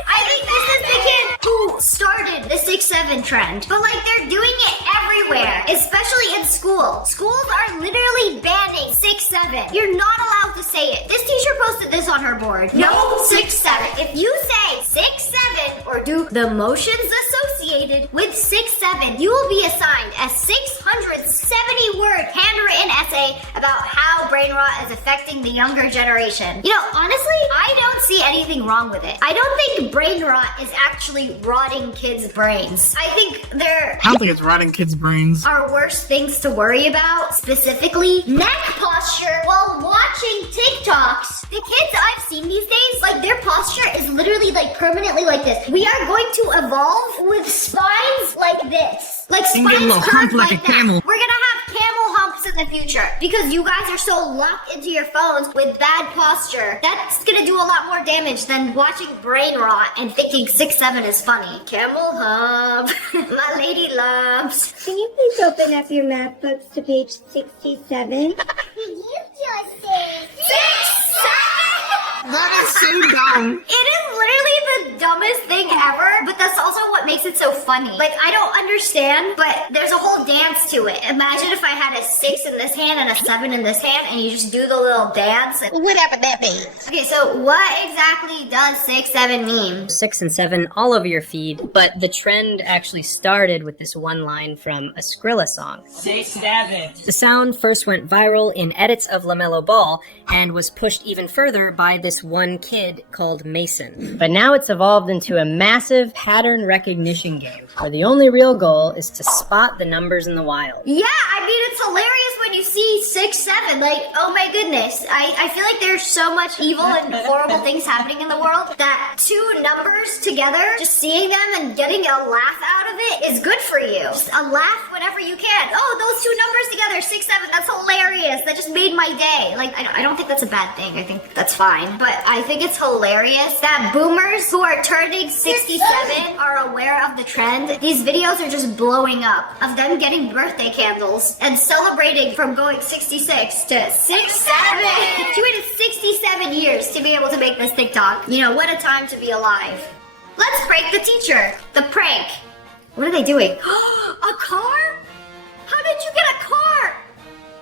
I think this is the kid who started the 6'7" trend. But like they're doing it everywhere, especially in school. Schools are literally banning 6'7". You're not allowed to say it. This teacher posted this on her board. No 6'7". If you say 6'7" or do the motions associated with 6'7", you will be assigned a 670-word handwritten essay about how brain rot is affecting the younger generation. You know, honestly, I don't see anything wrong with it. I don't think brain rot is actually rotting kids' brains. I think I don't think it's rotting kids' brains. are worse things to worry about, specifically neck posture while watching TikToks. The kids I've seen these days, like their posture is literally like permanently like this. We are going to evolve with spines like this. Like You can get a spines little hump curved like a camel. We're gonna have camel humps in the future because you guys are so locked into your phones with bad posture. That's gonna do a lot more damage than watching brain rot and thinking 6'7" is funny. Camel hump. My lady lumps. Can you please open up your math books to page 67? You just say 6, 7! That is so dumb. It is literally the dumbest thing ever, but that's also what makes it so funny. Like, I don't understand, but there's a whole dance to it. Imagine if I had a 6 in this hand and a 7 in this hand, and you just do the little dance. What happened that be? Okay, so what exactly does 6, 7 mean? 6 and 7 all over your feed, but the trend actually started with this one line from a Skrilla song. 6, 7. The sound first went viral in edits of LaMelo Ball and was pushed even further by this one kid called Mason. But now it's evolved into a massive pattern recognition game where the only real goal is to spot the numbers in the wild. Yeah, I mean, it's hilarious when you see 6, 7. Like, oh my goodness. I feel like there's so much evil and horrible things happening in the world that 2 numbers together, just seeing them and getting a laugh out of it is good for you. Just a laugh whenever you can. Oh, those 2 numbers together, 6, 7, that's hilarious. That just made my day. Like, I don't think that's a bad thing. I think that's fine. But I think it's hilarious that boomers who are turning 67 are aware of the trend. These videos are just blowing up of them getting birthday candles and celebrating from going 66 to 6, 7. She waited 67 years to be able to make this TikTok. You know, what a time to be alive. Let's prank the teacher. The prank. What are they doing? A car? How did you get a car?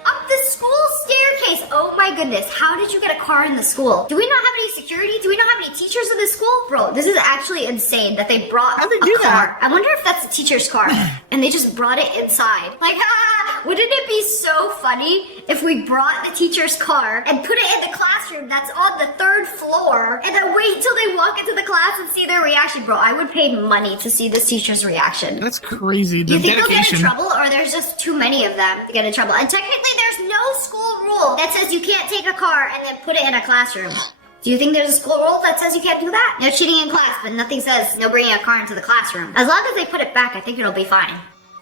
Up the school staircase. Oh my goodness. How did you get a car in the school? Do we not have any security? Do we not have any teachers in the school? Bro, this is actually insane that they brought How'd they a do car. that? I wonder if that's a teacher's car. And they just brought it inside. Like, wouldn't it be so funny if we brought the teacher's car and put it in the classroom that's on the 3rd floor and then wait till they walk into the class and see their reaction? Bro, I would pay money to see this teacher's reaction. That's crazy. Do The you think they'll get in dedication. trouble, or there's just too many of them to get in trouble? And technically, there's no school rule that says you can't take a car and then put it in a classroom. Do you think there's a school rule that says you can't do that? No cheating in class, but nothing says no bringing a car into the classroom. As long as they put it back, I think it'll be fine.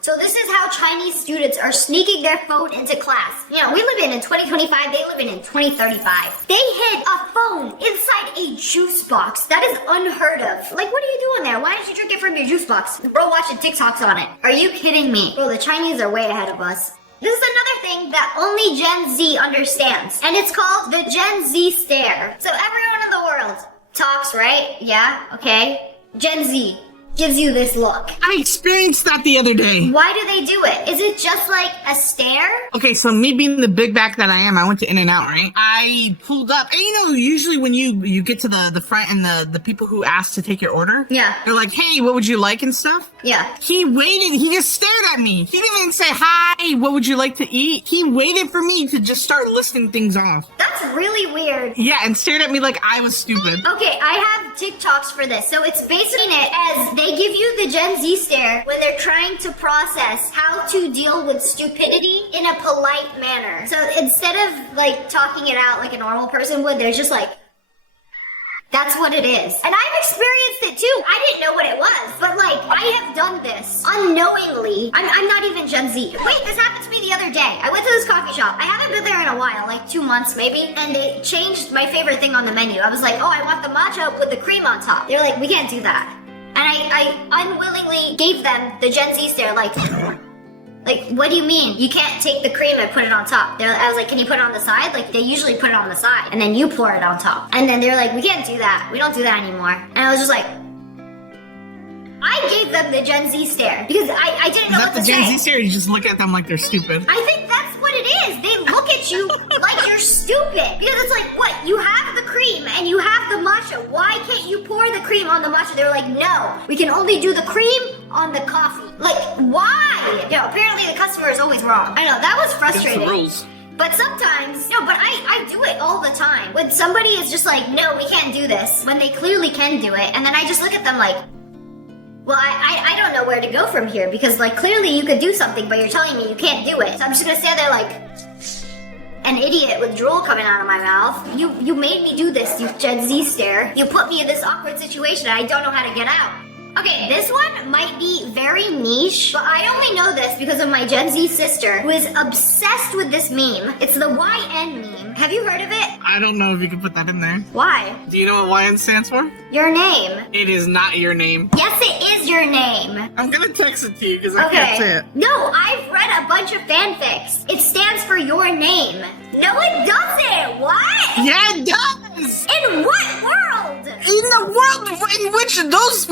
So this is how Chinese students are sneaking their phone into class. You know, we live in 2025, they live in 2035. They hid a phone inside a juice box. That is unheard of. Like, what are you doing there? Why didn't you drink it from your juice box? Bro watching TikToks on it. Are you kidding me? Bro, the Chinese are way ahead of us. This is another thing that only Gen Z understands, and it's called the Gen Z stare. So everyone in the world talks, right? Yeah, okay. Gen Z gives you this look. I experienced that the other day. Why do they do it? Is it just like a stare? Okay, so me being the big back that I am, I went to In-N-Out, right? I pulled up, and you know, usually when you get to the front and the people who ask to take your order, Yeah. they're like, hey, what would you like and stuff? Yeah. He waited, he just stared at me. He didn't even say, hi, what would you like to eat? He waited for me to just start listing things off. That's really weird. Yeah, and stared at me like I was stupid. Okay, I have TikToks for this. So it's basically it as they give you the Gen Z stare when they're trying to process how to deal with stupidity in a polite manner. So instead of like talking it out like a normal person would, they're just like, that's what it is. And I've experienced it too. I didn't know what it was, but like, I have done this unknowingly. I'm not even Gen Z. Wait, this happened to me the other day. I went to this coffee shop. I haven't been there in a while, like 2 months maybe, and they changed my favorite thing on the menu. I was like, oh, I want the matcha with the cream on top. They're like, we can't do that. And I unwillingly gave them the Gen Z stare, like, what do you mean? You can't take the cream and put it on top. I was like, can you put it on the side? Like, they usually put it on the side, and then you pour it on top. And then they're like, we can't do that. We don't do that anymore. And I was just like, I gave them the Gen Z stare, because I didn't know Is what that the to Gen say. Z stare? You just look at them like they're stupid. I think that's what it is. They look at you like you're stupid. Because it's like, what? You have the cream and you have the matcha. Why can't you pour the cream on the matcha? They're like, no, we can only do the cream on the coffee. Like, why? You know, apparently the customer is always wrong. I know, that was frustrating. That's the rules. But sometimes, no, but I do it all the time. When somebody is just like, no, we can't do this, when they clearly can do it, and then I just look at them like, well, I don't know where to go from here, because like clearly you could do something, but you're telling me you can't do it. So I'm just gonna stand there like an idiot with drool coming out of my mouth. You made me do this, you Gen Z stare. You put me in this awkward situation and I don't know how to get out. Okay, this one might be very niche, but I only know this because of my Gen Z sister who is obsessed with this meme. It's the YN meme. Have you heard of it? I don't know if you can put that in there. Why? Do you know what YN stands for? Your name. It is not your name. Yes, it is your name. I'm gonna text it to you because I can't say it. No, I've read a bunch of fanfics. It stands for your name. No, it doesn't. What? Yeah, it does. In what world? In the world in which those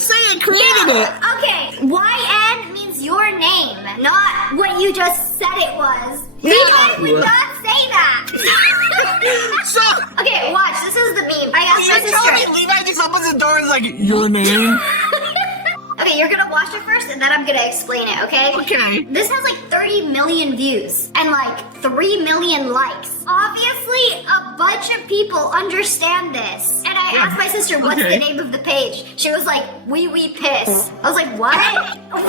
say it created it. Okay, YN means your name, not what you just said it was. Yeah. Levi would not say that. So Okay, watch. This is the meme. I asked my you're telling me sister. Levi just opens the door and is like, your name? Okay, you're gonna watch it first, and then I'm gonna explain it. Okay? Okay. This has like 30 million views and like 3 million likes. Obviously, a bunch of people understand this. And I asked my sister, what's Okay. the name of the page? She was like, Wee Wee Piss. I was like, what? What?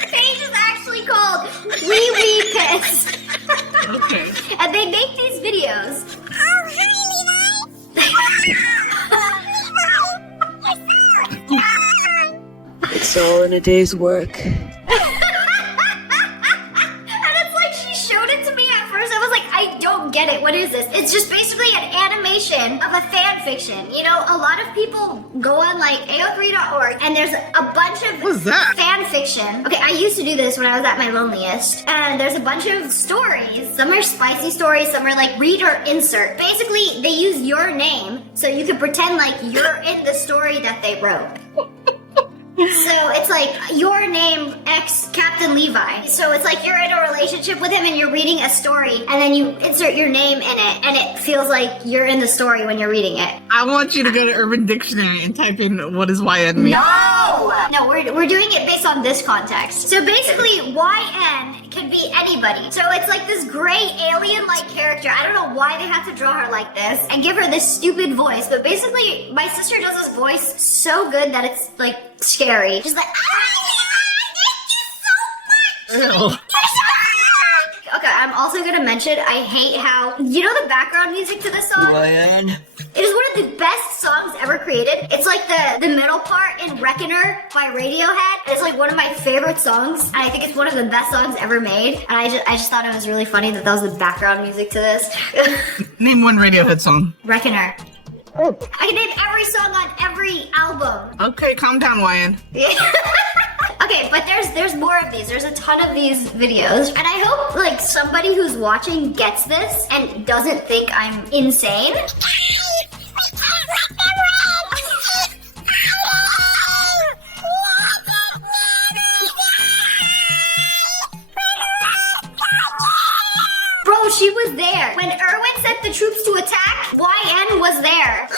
The page is actually called Wee Wee Piss. Okay. And they make these videos. It's all in a day's work. And it's like she showed it to me at first. I was like, I don't get it. What is this? It's just basically an animation of a fan fiction. You know, a lot of people go on like AO3.org and there's a bunch of What's that? fan fiction. Okay, I used to do this when I was at my loneliest. And there's a bunch of stories. Some are spicy stories, some are like read or insert. Basically, they use your name so you can pretend like you're in the story that they wrote. So it's like your name X Captain Levi. So it's like you're in a relationship with him and you're reading a story and then you insert your name in it and it feels like you're in the story when you're reading it. I want you to go to Urban Dictionary and type in what does YN mean. No, we're doing it based on this context. So basically, YN can be anybody. So it's like this gray alien-like character. I don't know why they have to draw her like this and give her this stupid voice. But basically, my sister does this voice so good that it's like scary. She's like, thank you so much. Ew. Okay, I'm also gonna mention I hate how you know the background music to this song. Ryan. It is one of the best songs ever created. It's like the middle part in Reckoner by Radiohead. It's like one of my favorite songs, and I think it's one of the best songs ever made. And I just thought it was really funny that was the background music to this. Name one Radiohead song. Reckoner. I can name every song on every album. Okay, calm down, YN. Okay, but there's more of these. There's a ton of these videos. And I hope like somebody who's watching gets this and doesn't think I'm insane. Bro, she was there. When Erwin sent the troops to attack, YN was there.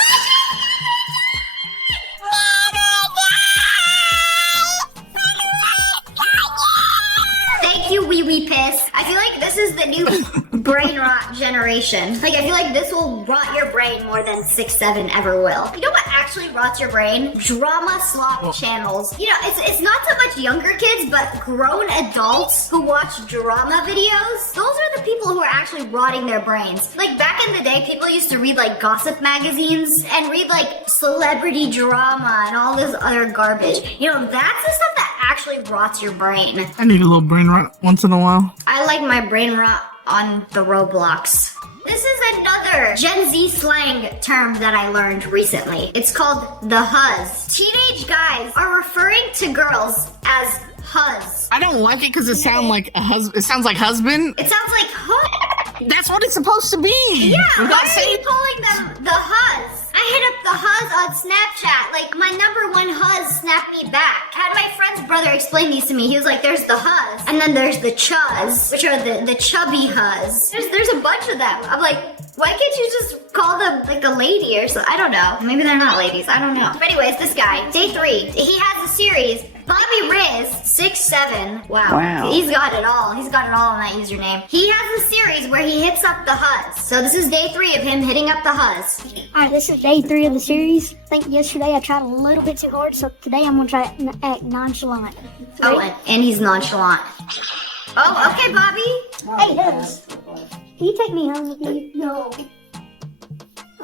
Thank you, Wee Wee Piss. I feel like this is the new brain rot generation. Like, I feel like this will rot your brain more than 6-7 ever will. You know what actually rots your brain? Drama slop channels. You know, it's not so much younger kids, but grown adults who watch drama videos. Those are the people who are actually rotting their brains. Like, back in the day, people used to read, like, gossip magazines and read, like, celebrity drama and all this other garbage. You know, that's the stuff that actually rots your brain. I need a little brain rot once in a while. I like my brain rot on the Roblox. This is another Gen Z slang term that I learned recently. It's called the huzz. Teenage guys are referring to girls as huzz. I don't like it because it sounds like it sounds like husband. It sounds like huzz. That's what it's supposed to be. Yeah, Without why are saying- you calling them the huzz? I hit up the huzz on Snapchat. Like, my number one huzz snapped me back. Had my friend's brother explain these to me. He was like, there's the huzz, and then there's the chuzz, which are the chubby huzz. There's a bunch of them. I'm like, why can't you just call them like a lady or something? I don't know. Maybe they're not ladies. I don't know. But anyways, this guy, day 3, he has a series. Bobby Riz 67. Wow. He's got it all. He's got it all on that username. He has a series where he hits up the huzz. So this is day 3 of him hitting up the huzz. Alright, this is day 3 of the series. I think yesterday I tried a little bit too hard, so today I'm gonna try to act nonchalant. Oh, and he's nonchalant. Oh, okay, Bobby. Hey, Dennis. Can you take me home with you? No.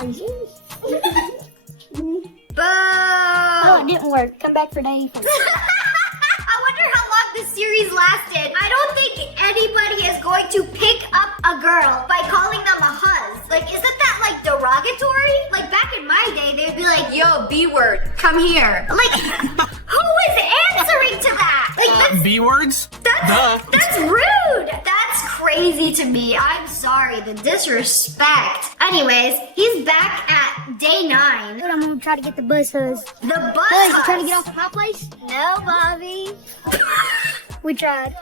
Are you serious? Boo! Oh, it didn't work. Come back for day 4. I wonder how long this series lasted. I don't think anybody is going to pick up a girl by calling them a huzz. Like, isn't that like derogatory? Like back in my day, they'd be like, yo, B word, come here. Like, who is answering to that? Like, B words? that's rude. That's crazy to me. I'm sorry, the disrespect. Anyways, he's back at day 9. Good, I'm gonna try to get the bus huzz. The bus Buzz, you trying huzz. to get off at my place? No, Bobby. We tried.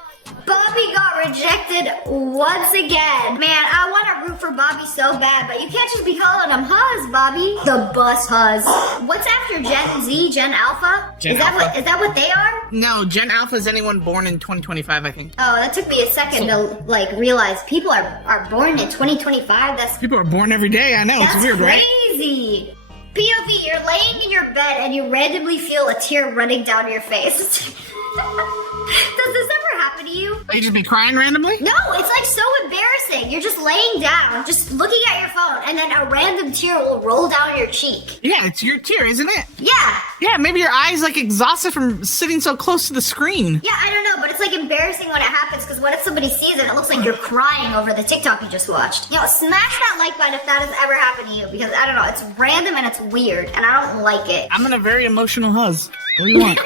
Bobby got rejected once again. Man, I want to root for Bobby so bad, but you can't just be calling him Huzz, Bobby. The bus Huzz. What's after Gen Z, Gen Alpha? Gen is that Alpha. what what they are? No, Gen Alpha is anyone born in 2025, I think. Oh, that took me a second to like realize people are born in 2025. That's People are born every day. I know, it's weird, right? crazy. POV, you're laying in your bed and you randomly feel a tear running down your face. Does this ever happen to you? You just be crying randomly? No, it's like so embarrassing. You're just laying down, just looking at your phone, and then a random tear will roll down your cheek. Yeah, it's your tear, isn't it? Yeah. Yeah, maybe your eye's like exhausted from sitting so close to the screen. Yeah, I don't know, but it's like embarrassing when it happens, because what if somebody sees it? It looks like you're crying over the TikTok you just watched. You know, smash that like button if that has ever happened to you, because I don't know, it's random and it's weird, and I don't like it. I'm in a very emotional huzz. What do you want?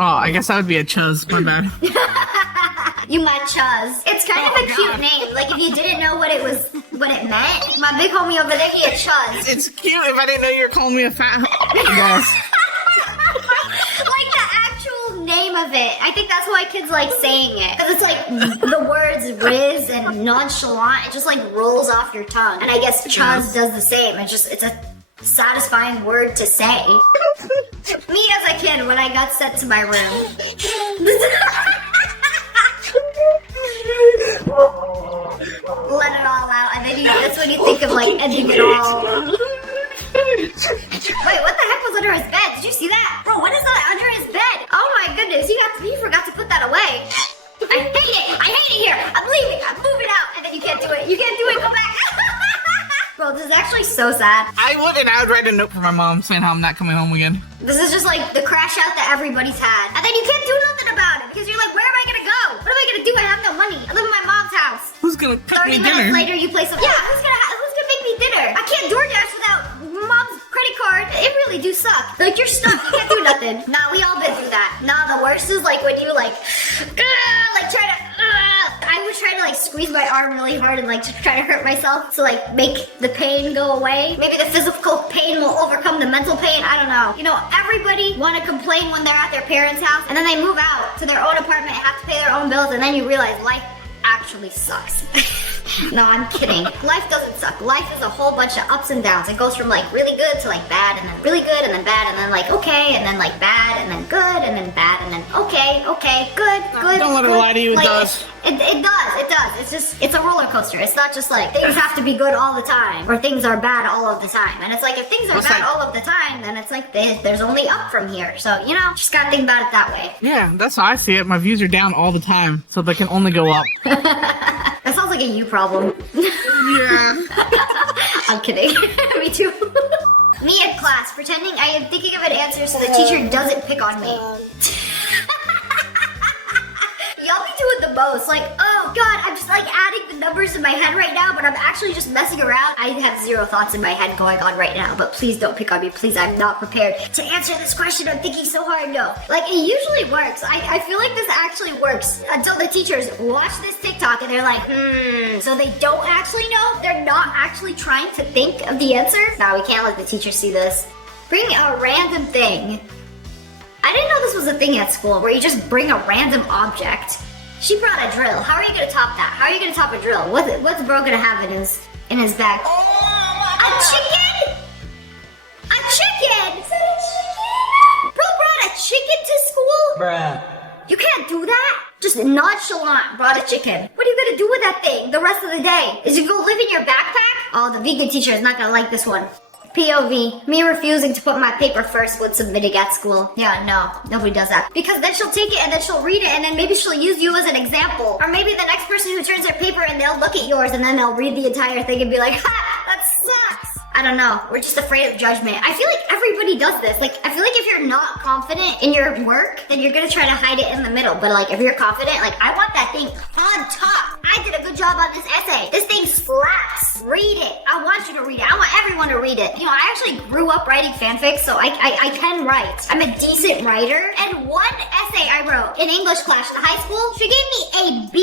Oh, I guess that would be a chuzz. My bad. You my chuzz. It's kind of a cute name. Like if you didn't know what it meant. My big homie over there, he a chuzz. It's cute if I didn't know you were calling me a fat boss. Like the actual name of it. I think that's why kids like saying it. Because it's like the words riz and nonchalant. It just like rolls off your tongue. And I guess chuzz does the same. It's a satisfying word to say. Me as a kid when I got sent to my room. Let it all out, and then that's when you think of like ending it all. Wait, what the heck was under his bed? Did you see that? Bro, what is that under his bed? Oh my goodness, you forgot to put that away. I hate it here. I'm leaving, I'm moving out, and then you can't do it, go back. Bro, this is actually so sad. I would write a note for my mom saying how I'm not coming home again. This is just like the crash out that everybody's had. And then you can't do nothing about it because you're like, where am I gonna go? What am I gonna do? I have no money. I live in my mom's house. Who's gonna cook 30 me minutes dinner? later, you play some. Yeah, who's gonna make me dinner? I can't DoorDash without mom's credit card. It really do suck. Like you're stuck. You can't do nothing. Nah, we all been through that. Nah, the worst is like when you like try to. I would try to like squeeze my arm really hard and like just try to hurt myself to like make the pain go away. Maybe the physical pain will overcome the mental pain. I don't know. You know, everybody want to complain when they're at their parents' house and then they move out to their own apartment and have to pay their own bills and then you realize life actually sucks. No, I'm kidding. Life doesn't suck. Life is a whole bunch of ups and downs. It goes from like really good to like bad and then really good and then bad and then like okay and then like bad and then good and then bad and then okay, good. Don't let her lie to you, it does. It does. It's a roller coaster. It's not just like things have to be good all the time or things are bad all of the time. And it's like if things are bad all of the time, then it's like there's only up from here. So, you know, just gotta think about it that way. Yeah, that's how I see it. My views are down all the time, so they can only go up. That sounds like a you problem. Yeah. I'm kidding. Me too. Me in class, pretending I am thinking of an answer so the teacher doesn't pick on me. Y'all be doing the most. Like, oh god, I'm just like adding the numbers in my head right now, but I'm actually just messing around. I have zero thoughts in my head going on right now, but please don't pick on me. Please, I'm not prepared to answer this question. I'm thinking so hard. No. Like, it usually works. I feel like this actually works until the teachers watch this TikTok and they're like, so they don't actually know? They're not actually trying to think of the answer? Nah, we can't let the teachers see this. Bring a random thing. I didn't know this was a thing at school where you just bring a random object. She brought a drill. How are you gonna top that? How are you gonna top a drill? What's bro gonna have in his bag? A chicken? A chicken? Bro brought a chicken to school? Bruh. You can't do that. Just nonchalant brought a chicken. What are you gonna do with that thing the rest of the day? Is you go live in your backpack? Oh, the vegan teacher is not gonna like this one. POV, me refusing to put my paper first when submitting at school. Yeah, no, nobody does that. Because then she'll take it and then she'll read it and then maybe she'll use you as an example. Or maybe the next person who turns their paper and they'll look at yours and then they'll read the entire thing and be like, ha, that sucks. I don't know. We're just afraid of judgment. I feel like everybody does this. Like, I feel like if you're not confident in your work, then you're gonna try to hide it in the middle. But like, if you're confident, like, I want that thing on top. I did a good job on this essay. This thing slaps. Read it. I want you to read it. I want everyone to read it. You know, I actually grew up writing fanfics, so I can write. I'm a decent writer. And one essay I wrote in English class in high school, she gave me a B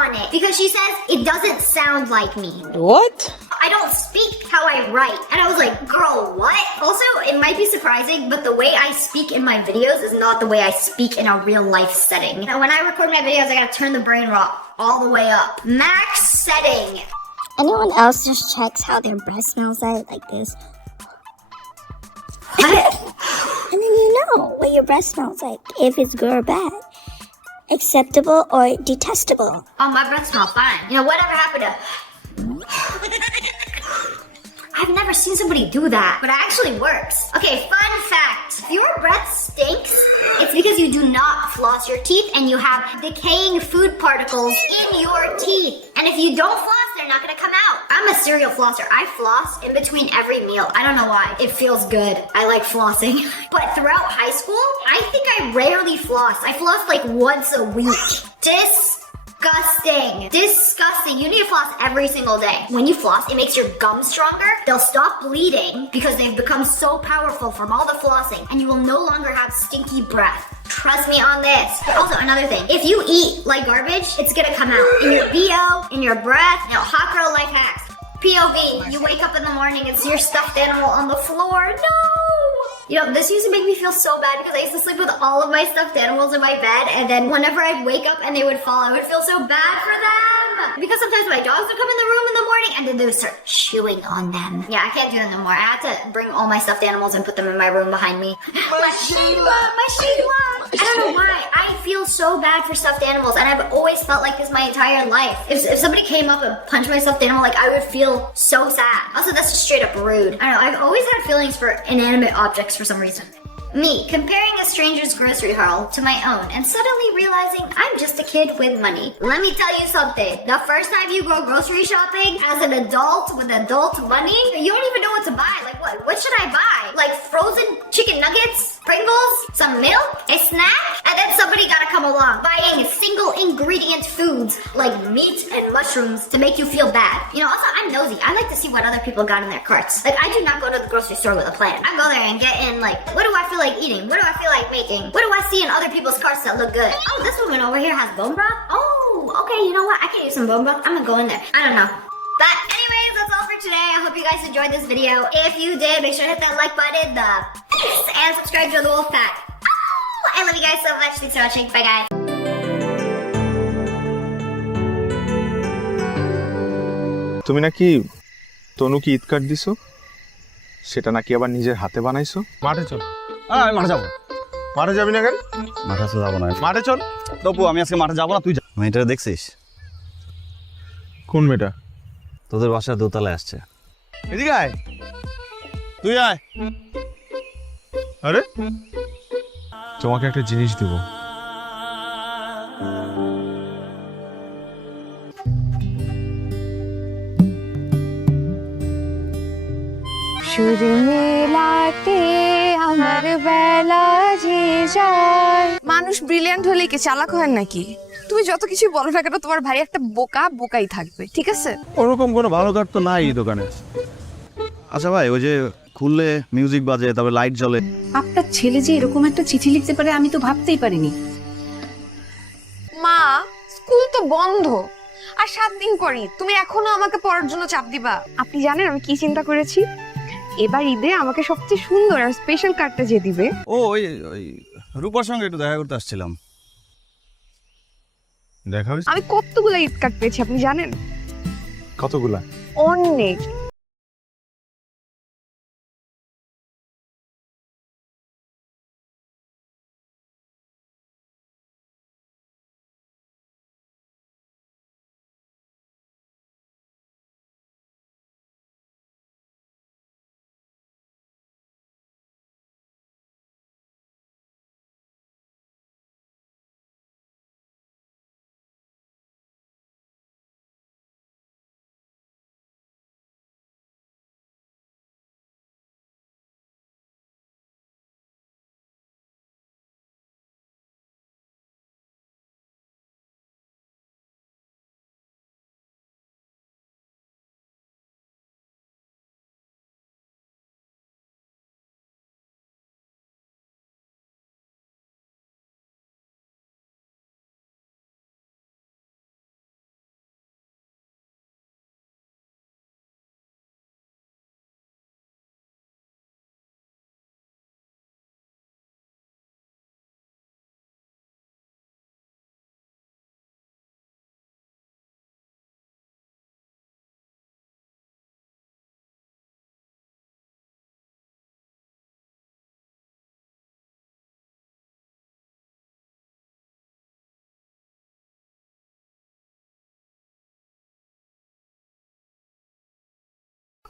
on it because she says it doesn't sound like me. What? I don't speak how I write. And I was like, girl, what? Also, it might be surprising, but the way I speak in my videos is not the way I speak in a real life setting. Now, when I record my videos, I gotta turn the brain rot all the way up. Max setting. Anyone else just checks how their breath smells like this? What? And then you know what your breath smells like, if it's good or bad. Acceptable or detestable. Oh, my breath smells fine. You know, whatever happened to... I've never seen somebody do that, but it actually works. Okay, fun fact. If your breath stinks, it's because you do not floss your teeth and you have decaying food particles in your teeth. And if you don't floss, they're not gonna come out. I'm a serial flosser. I floss in between every meal. I don't know why. It feels good. I like flossing. But throughout high school, I think I rarely floss. I floss like once a week. Disgusting. Disgusting. You need to floss every single day. When you floss, it makes your gums stronger. They'll stop bleeding because they've become so powerful from all the flossing, and you will no longer have stinky breath. Trust me on this. Also, another thing. If you eat like garbage, it's gonna come out. In your BO, in your breath. You know, hot girl life hacks. POV, you wake up in the morning and see your stuffed animal on the floor. No! You know, this used to make me feel so bad because I used to sleep with all of my stuffed animals in my bed, and then whenever I'd wake up and they would fall, I would feel so bad for them. Because sometimes my dogs would come in the room in the morning and then they would start chewing on them. Yeah, I can't do that no more. I have to bring all my stuffed animals and put them in my room behind me. My Sheila! My Sheila! I don't know why. I feel so bad for stuffed animals, and I've always felt like this my entire life. If somebody came up and punched my stuffed animal, like, I would feel so sad. Also, that's just straight up rude. I don't know, I've always had feelings for inanimate objects for some reason. Me, comparing a stranger's grocery haul to my own and suddenly realizing I'm just a kid with money. Let me tell you something. The first time you go grocery shopping as an adult with adult money, you don't even know what to buy. Like, what should I buy? Like frozen chicken nuggets, Pringles, some milk, a snack? And then somebody gotta come along buying single ingredient foods like meat and mushrooms to make you feel bad. You know, also, I'm nosy. I like to see what other people got in their carts. Like, I do not go to the grocery store with a plan. I go there and get in, like, what do I feel like eating? What do I feel like making? What do I see in other people's carts that look good? Oh, this woman over here has bone broth? Oh, okay, you know what? I can use some bone broth. I'm gonna go in there. I don't know. But anyways, that's all for today. I hope you guys enjoyed this video. If you did, make sure to hit that like button, and subscribe to the Wolf Pack. Oh, I love you guys so much. Thanks for watching. Bye, guys. তুমি নাকি তনুকে Eid card দিছো, সেটা নাকি আবার নিজের হাতে বানাইছো? মাঠে চল। আমি মাঠে যাবো। মাঠে যাবি না কেন? মাঠে তো যাবো না। মাঠে চল। তপু, আমি আজকে মাঠে যাবো না, তুই যা। মেয়েটা দেখছিস? কোন মেয়েটা? তোদের বাসার দোতলায় আসছে। এদিকে আয়। তুই আয়। আরে, তোমাকে একটা জিনিস দেবো। সুর মেলাতে আমার বেলা যে যায়। মানুষ ব্রিলিয়ান্ট হলে কি চালাক হয় নাকি? তুমি যত কিছু বলো না কেন, তোমার ভাই একটা বোকাই থাকবে, ঠিক আছে? ওরকম কোনো ভালো কার্ড তো নাই এই দোকানে। আচ্ছা ভাই, ওই যে খুললে মিউজিক বাজে, তারপরে লাইট জ্বলে। আপনার ছেলে যে এরকম একটা চিঠি লিখতে পারে আমি তো ভাবতেই পারিনি। মা, স্কুল তো বন্ধ আর 7 দিন পরই তুমি এখনো আমাকে পড়ার জন্য চাপ দিবা? আপনি জানেন আমি কি চিন্তা করেছি? এবার ঈদে আমাকে সবচেয়ে সুন্দর আর স্পেশাল কার্ডটা যে দিবে। ও, ওই রূপার সঙ্গে একটু দেখা করতে আসছিলাম। দেখা হয়েছে? আমি কতগুলা ঈদ কার্ড পেয়েছি আপনি জানেন? কতগুলা? অনেক।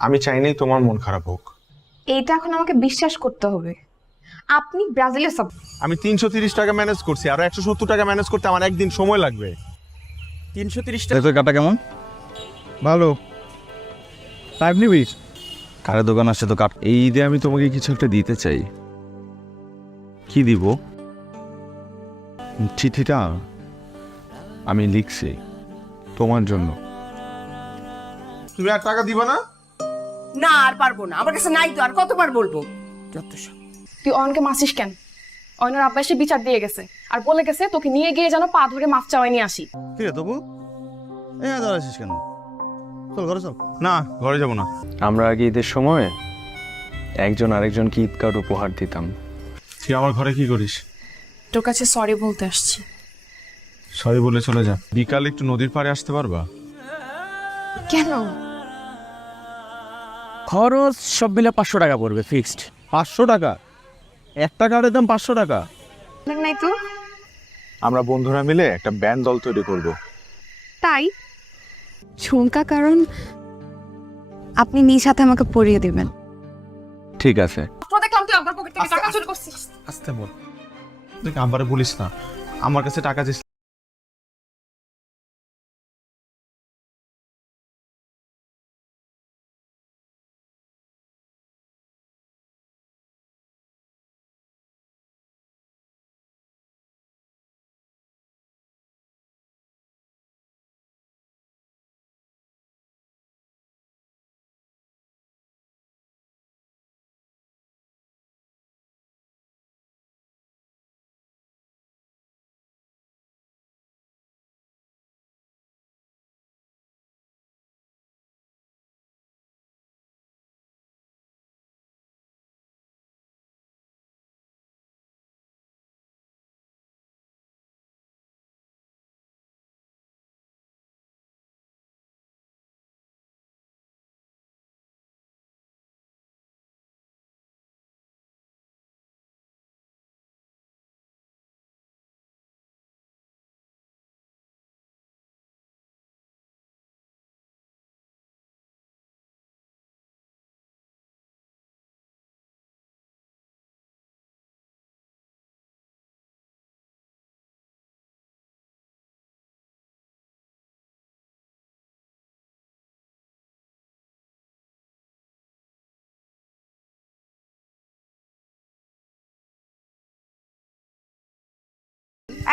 আমি চাইনি তোমার মন খারাপ হোক। এইটা এখন আমাকে বিশ্বাস করতে হবে, আপনি ব্রাজিলের সব। আমি 330 টাকা ম্যানেজ করছি, আর 170 টাকা ম্যানেজ করতে আমার একদিন সময় লাগবে। 330 টাকা কাটা কেমন? ভালো। টাইপ নিবি? কারের দোকান আসছে তো কাট। এই ঈদে আমি তোমাকে কিছু একটা দিতে চাই। কি দিব? চিঠিটা আমি লিখছি তোমার জন্য। তুমি আর টাকা দিবা না? না আর পারবো না, আমার কাছে নাই তো, আর কতবার বলবো। তুই অয়নকে মাসিস কেন? অয়নের আব্বা এসে বিচার দিয়ে গেছে আর বলে গেছে তোকে নিয়ে গিয়ে যেন পা ধরে মাফ চাওয়াই নিয়ে আসি। ঠিক আছে তবু দাঁড়াচ্ছিস কেন? চল ঘরে চল। না, ঘরে যাব না। আমরা আগে ঈদের সময় একজন আরেকজনকে ঈদ কার্ড উপহার দিতাম। তুই আমার ঘরে কি করিস? তোর কাছে সরি বলতে আসছি। সরি বলে চলে যা। বিকালে একটু নদীর পাড়ে আসতে পারবা? কেন? খরচ সব মিলে 500 টাকা পড়বে ফিক্সড। 500 টাকা? একটা কার্ডের দাম 500 টাকা? নাই তো। আমরা বন্ধুরা মিলে একটা ব্যান্ড দল তৈরি করব। তাই ঝুমকা, কারণ আপনি নিজ হাতে আমাকে পরিয়ে দেবেন। ঠিক আছে। দেখলাম তুই আমার পকেট থেকে টাকা চুরি করছিস। আস্তে বল। তুই আমারে বলিস না, আমার কাছে টাকা দিস।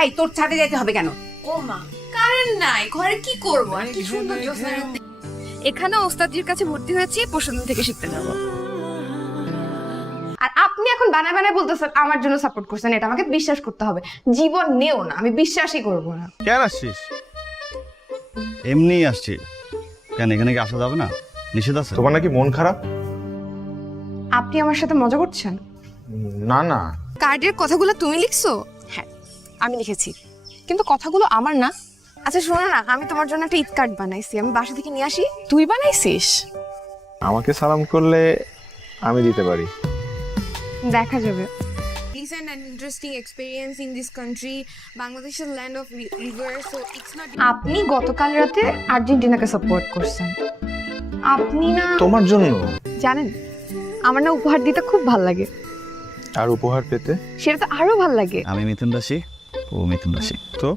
এই তোর ছাদে যেতে হবে কেন? ও মা, কারেন্ট নাই, ঘরে কি করব? আর কি সুন্দর জ্যোৎস্না রাতে। এখানে ওস্তাদজির কাছে ভর্তি হয়েছি, পরশুদিন থেকে শিখতে যাব। আর আপনি এখন বানায় বানায় বলতেছেন আমার জন্য সাপোর্ট করছেন, এটা আমাকে বিশ্বাস করতে হবে। জীবন নেও না, আমি বিশ্বাসই করব না। কেন আসছিস? এমনি আসছি। কেন এখানে কি আসা যাবে না? নিষেধ আছে? তোমার নাকি মন খারাপ? আপনি আমার সাথে মজা করছেন? না না। কার্ডের কথাগুলো তুমি লিখছো? হ্যাঁ আমি লিখেছি, কিন্তু কথাগুলো আমার না। আচ্ছা শোনো না, আমি তোমার জন্য একটা ঈদ কার্ড বানাইছি, আমি বাসা থেকে নিয়ে আসি। তুই বানাইছিস? আমাকে সালাম করলে আমি দিতে পারি। দেখা যাবে। Recent and interesting experience in this country. Bangladesh is land of rivers, so it's not. আপনি গতকাল রাতে আর্জেন্টিনাকে সাপোর্ট করছেন। আপনি না তোমার জন্য? জানেন আমার না উপহার দিতে খুব ভালো লাগে। আর উপহার পেতে? সেটা তো আরো ভালো লাগে। আমি মিথুন রাশি, ও মিথুন রাশি। তো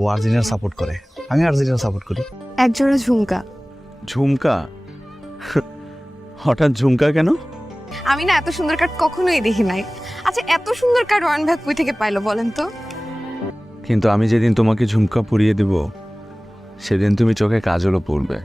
ও আর্জেন্টিনা সাপোর্ট করে, আমি আর্জেন্টিনা সাপোর্ট করি। একজোড়া ঝুমকা। ঝুমকা? হঠাৎ ঝুমকা কেন? আমি না এত সুন্দর কার্ড কখনোই দেখি নাই। আচ্ছা এত সুন্দর কার্ড ওয়ান ভাগ কই থেকে পাইলো বলেন তো? কিন্তু আমি যেদিন তোমাকে ঝুমকা পরিয়ে দেব সেদিন তুমি চোখে কাজলও পরবে।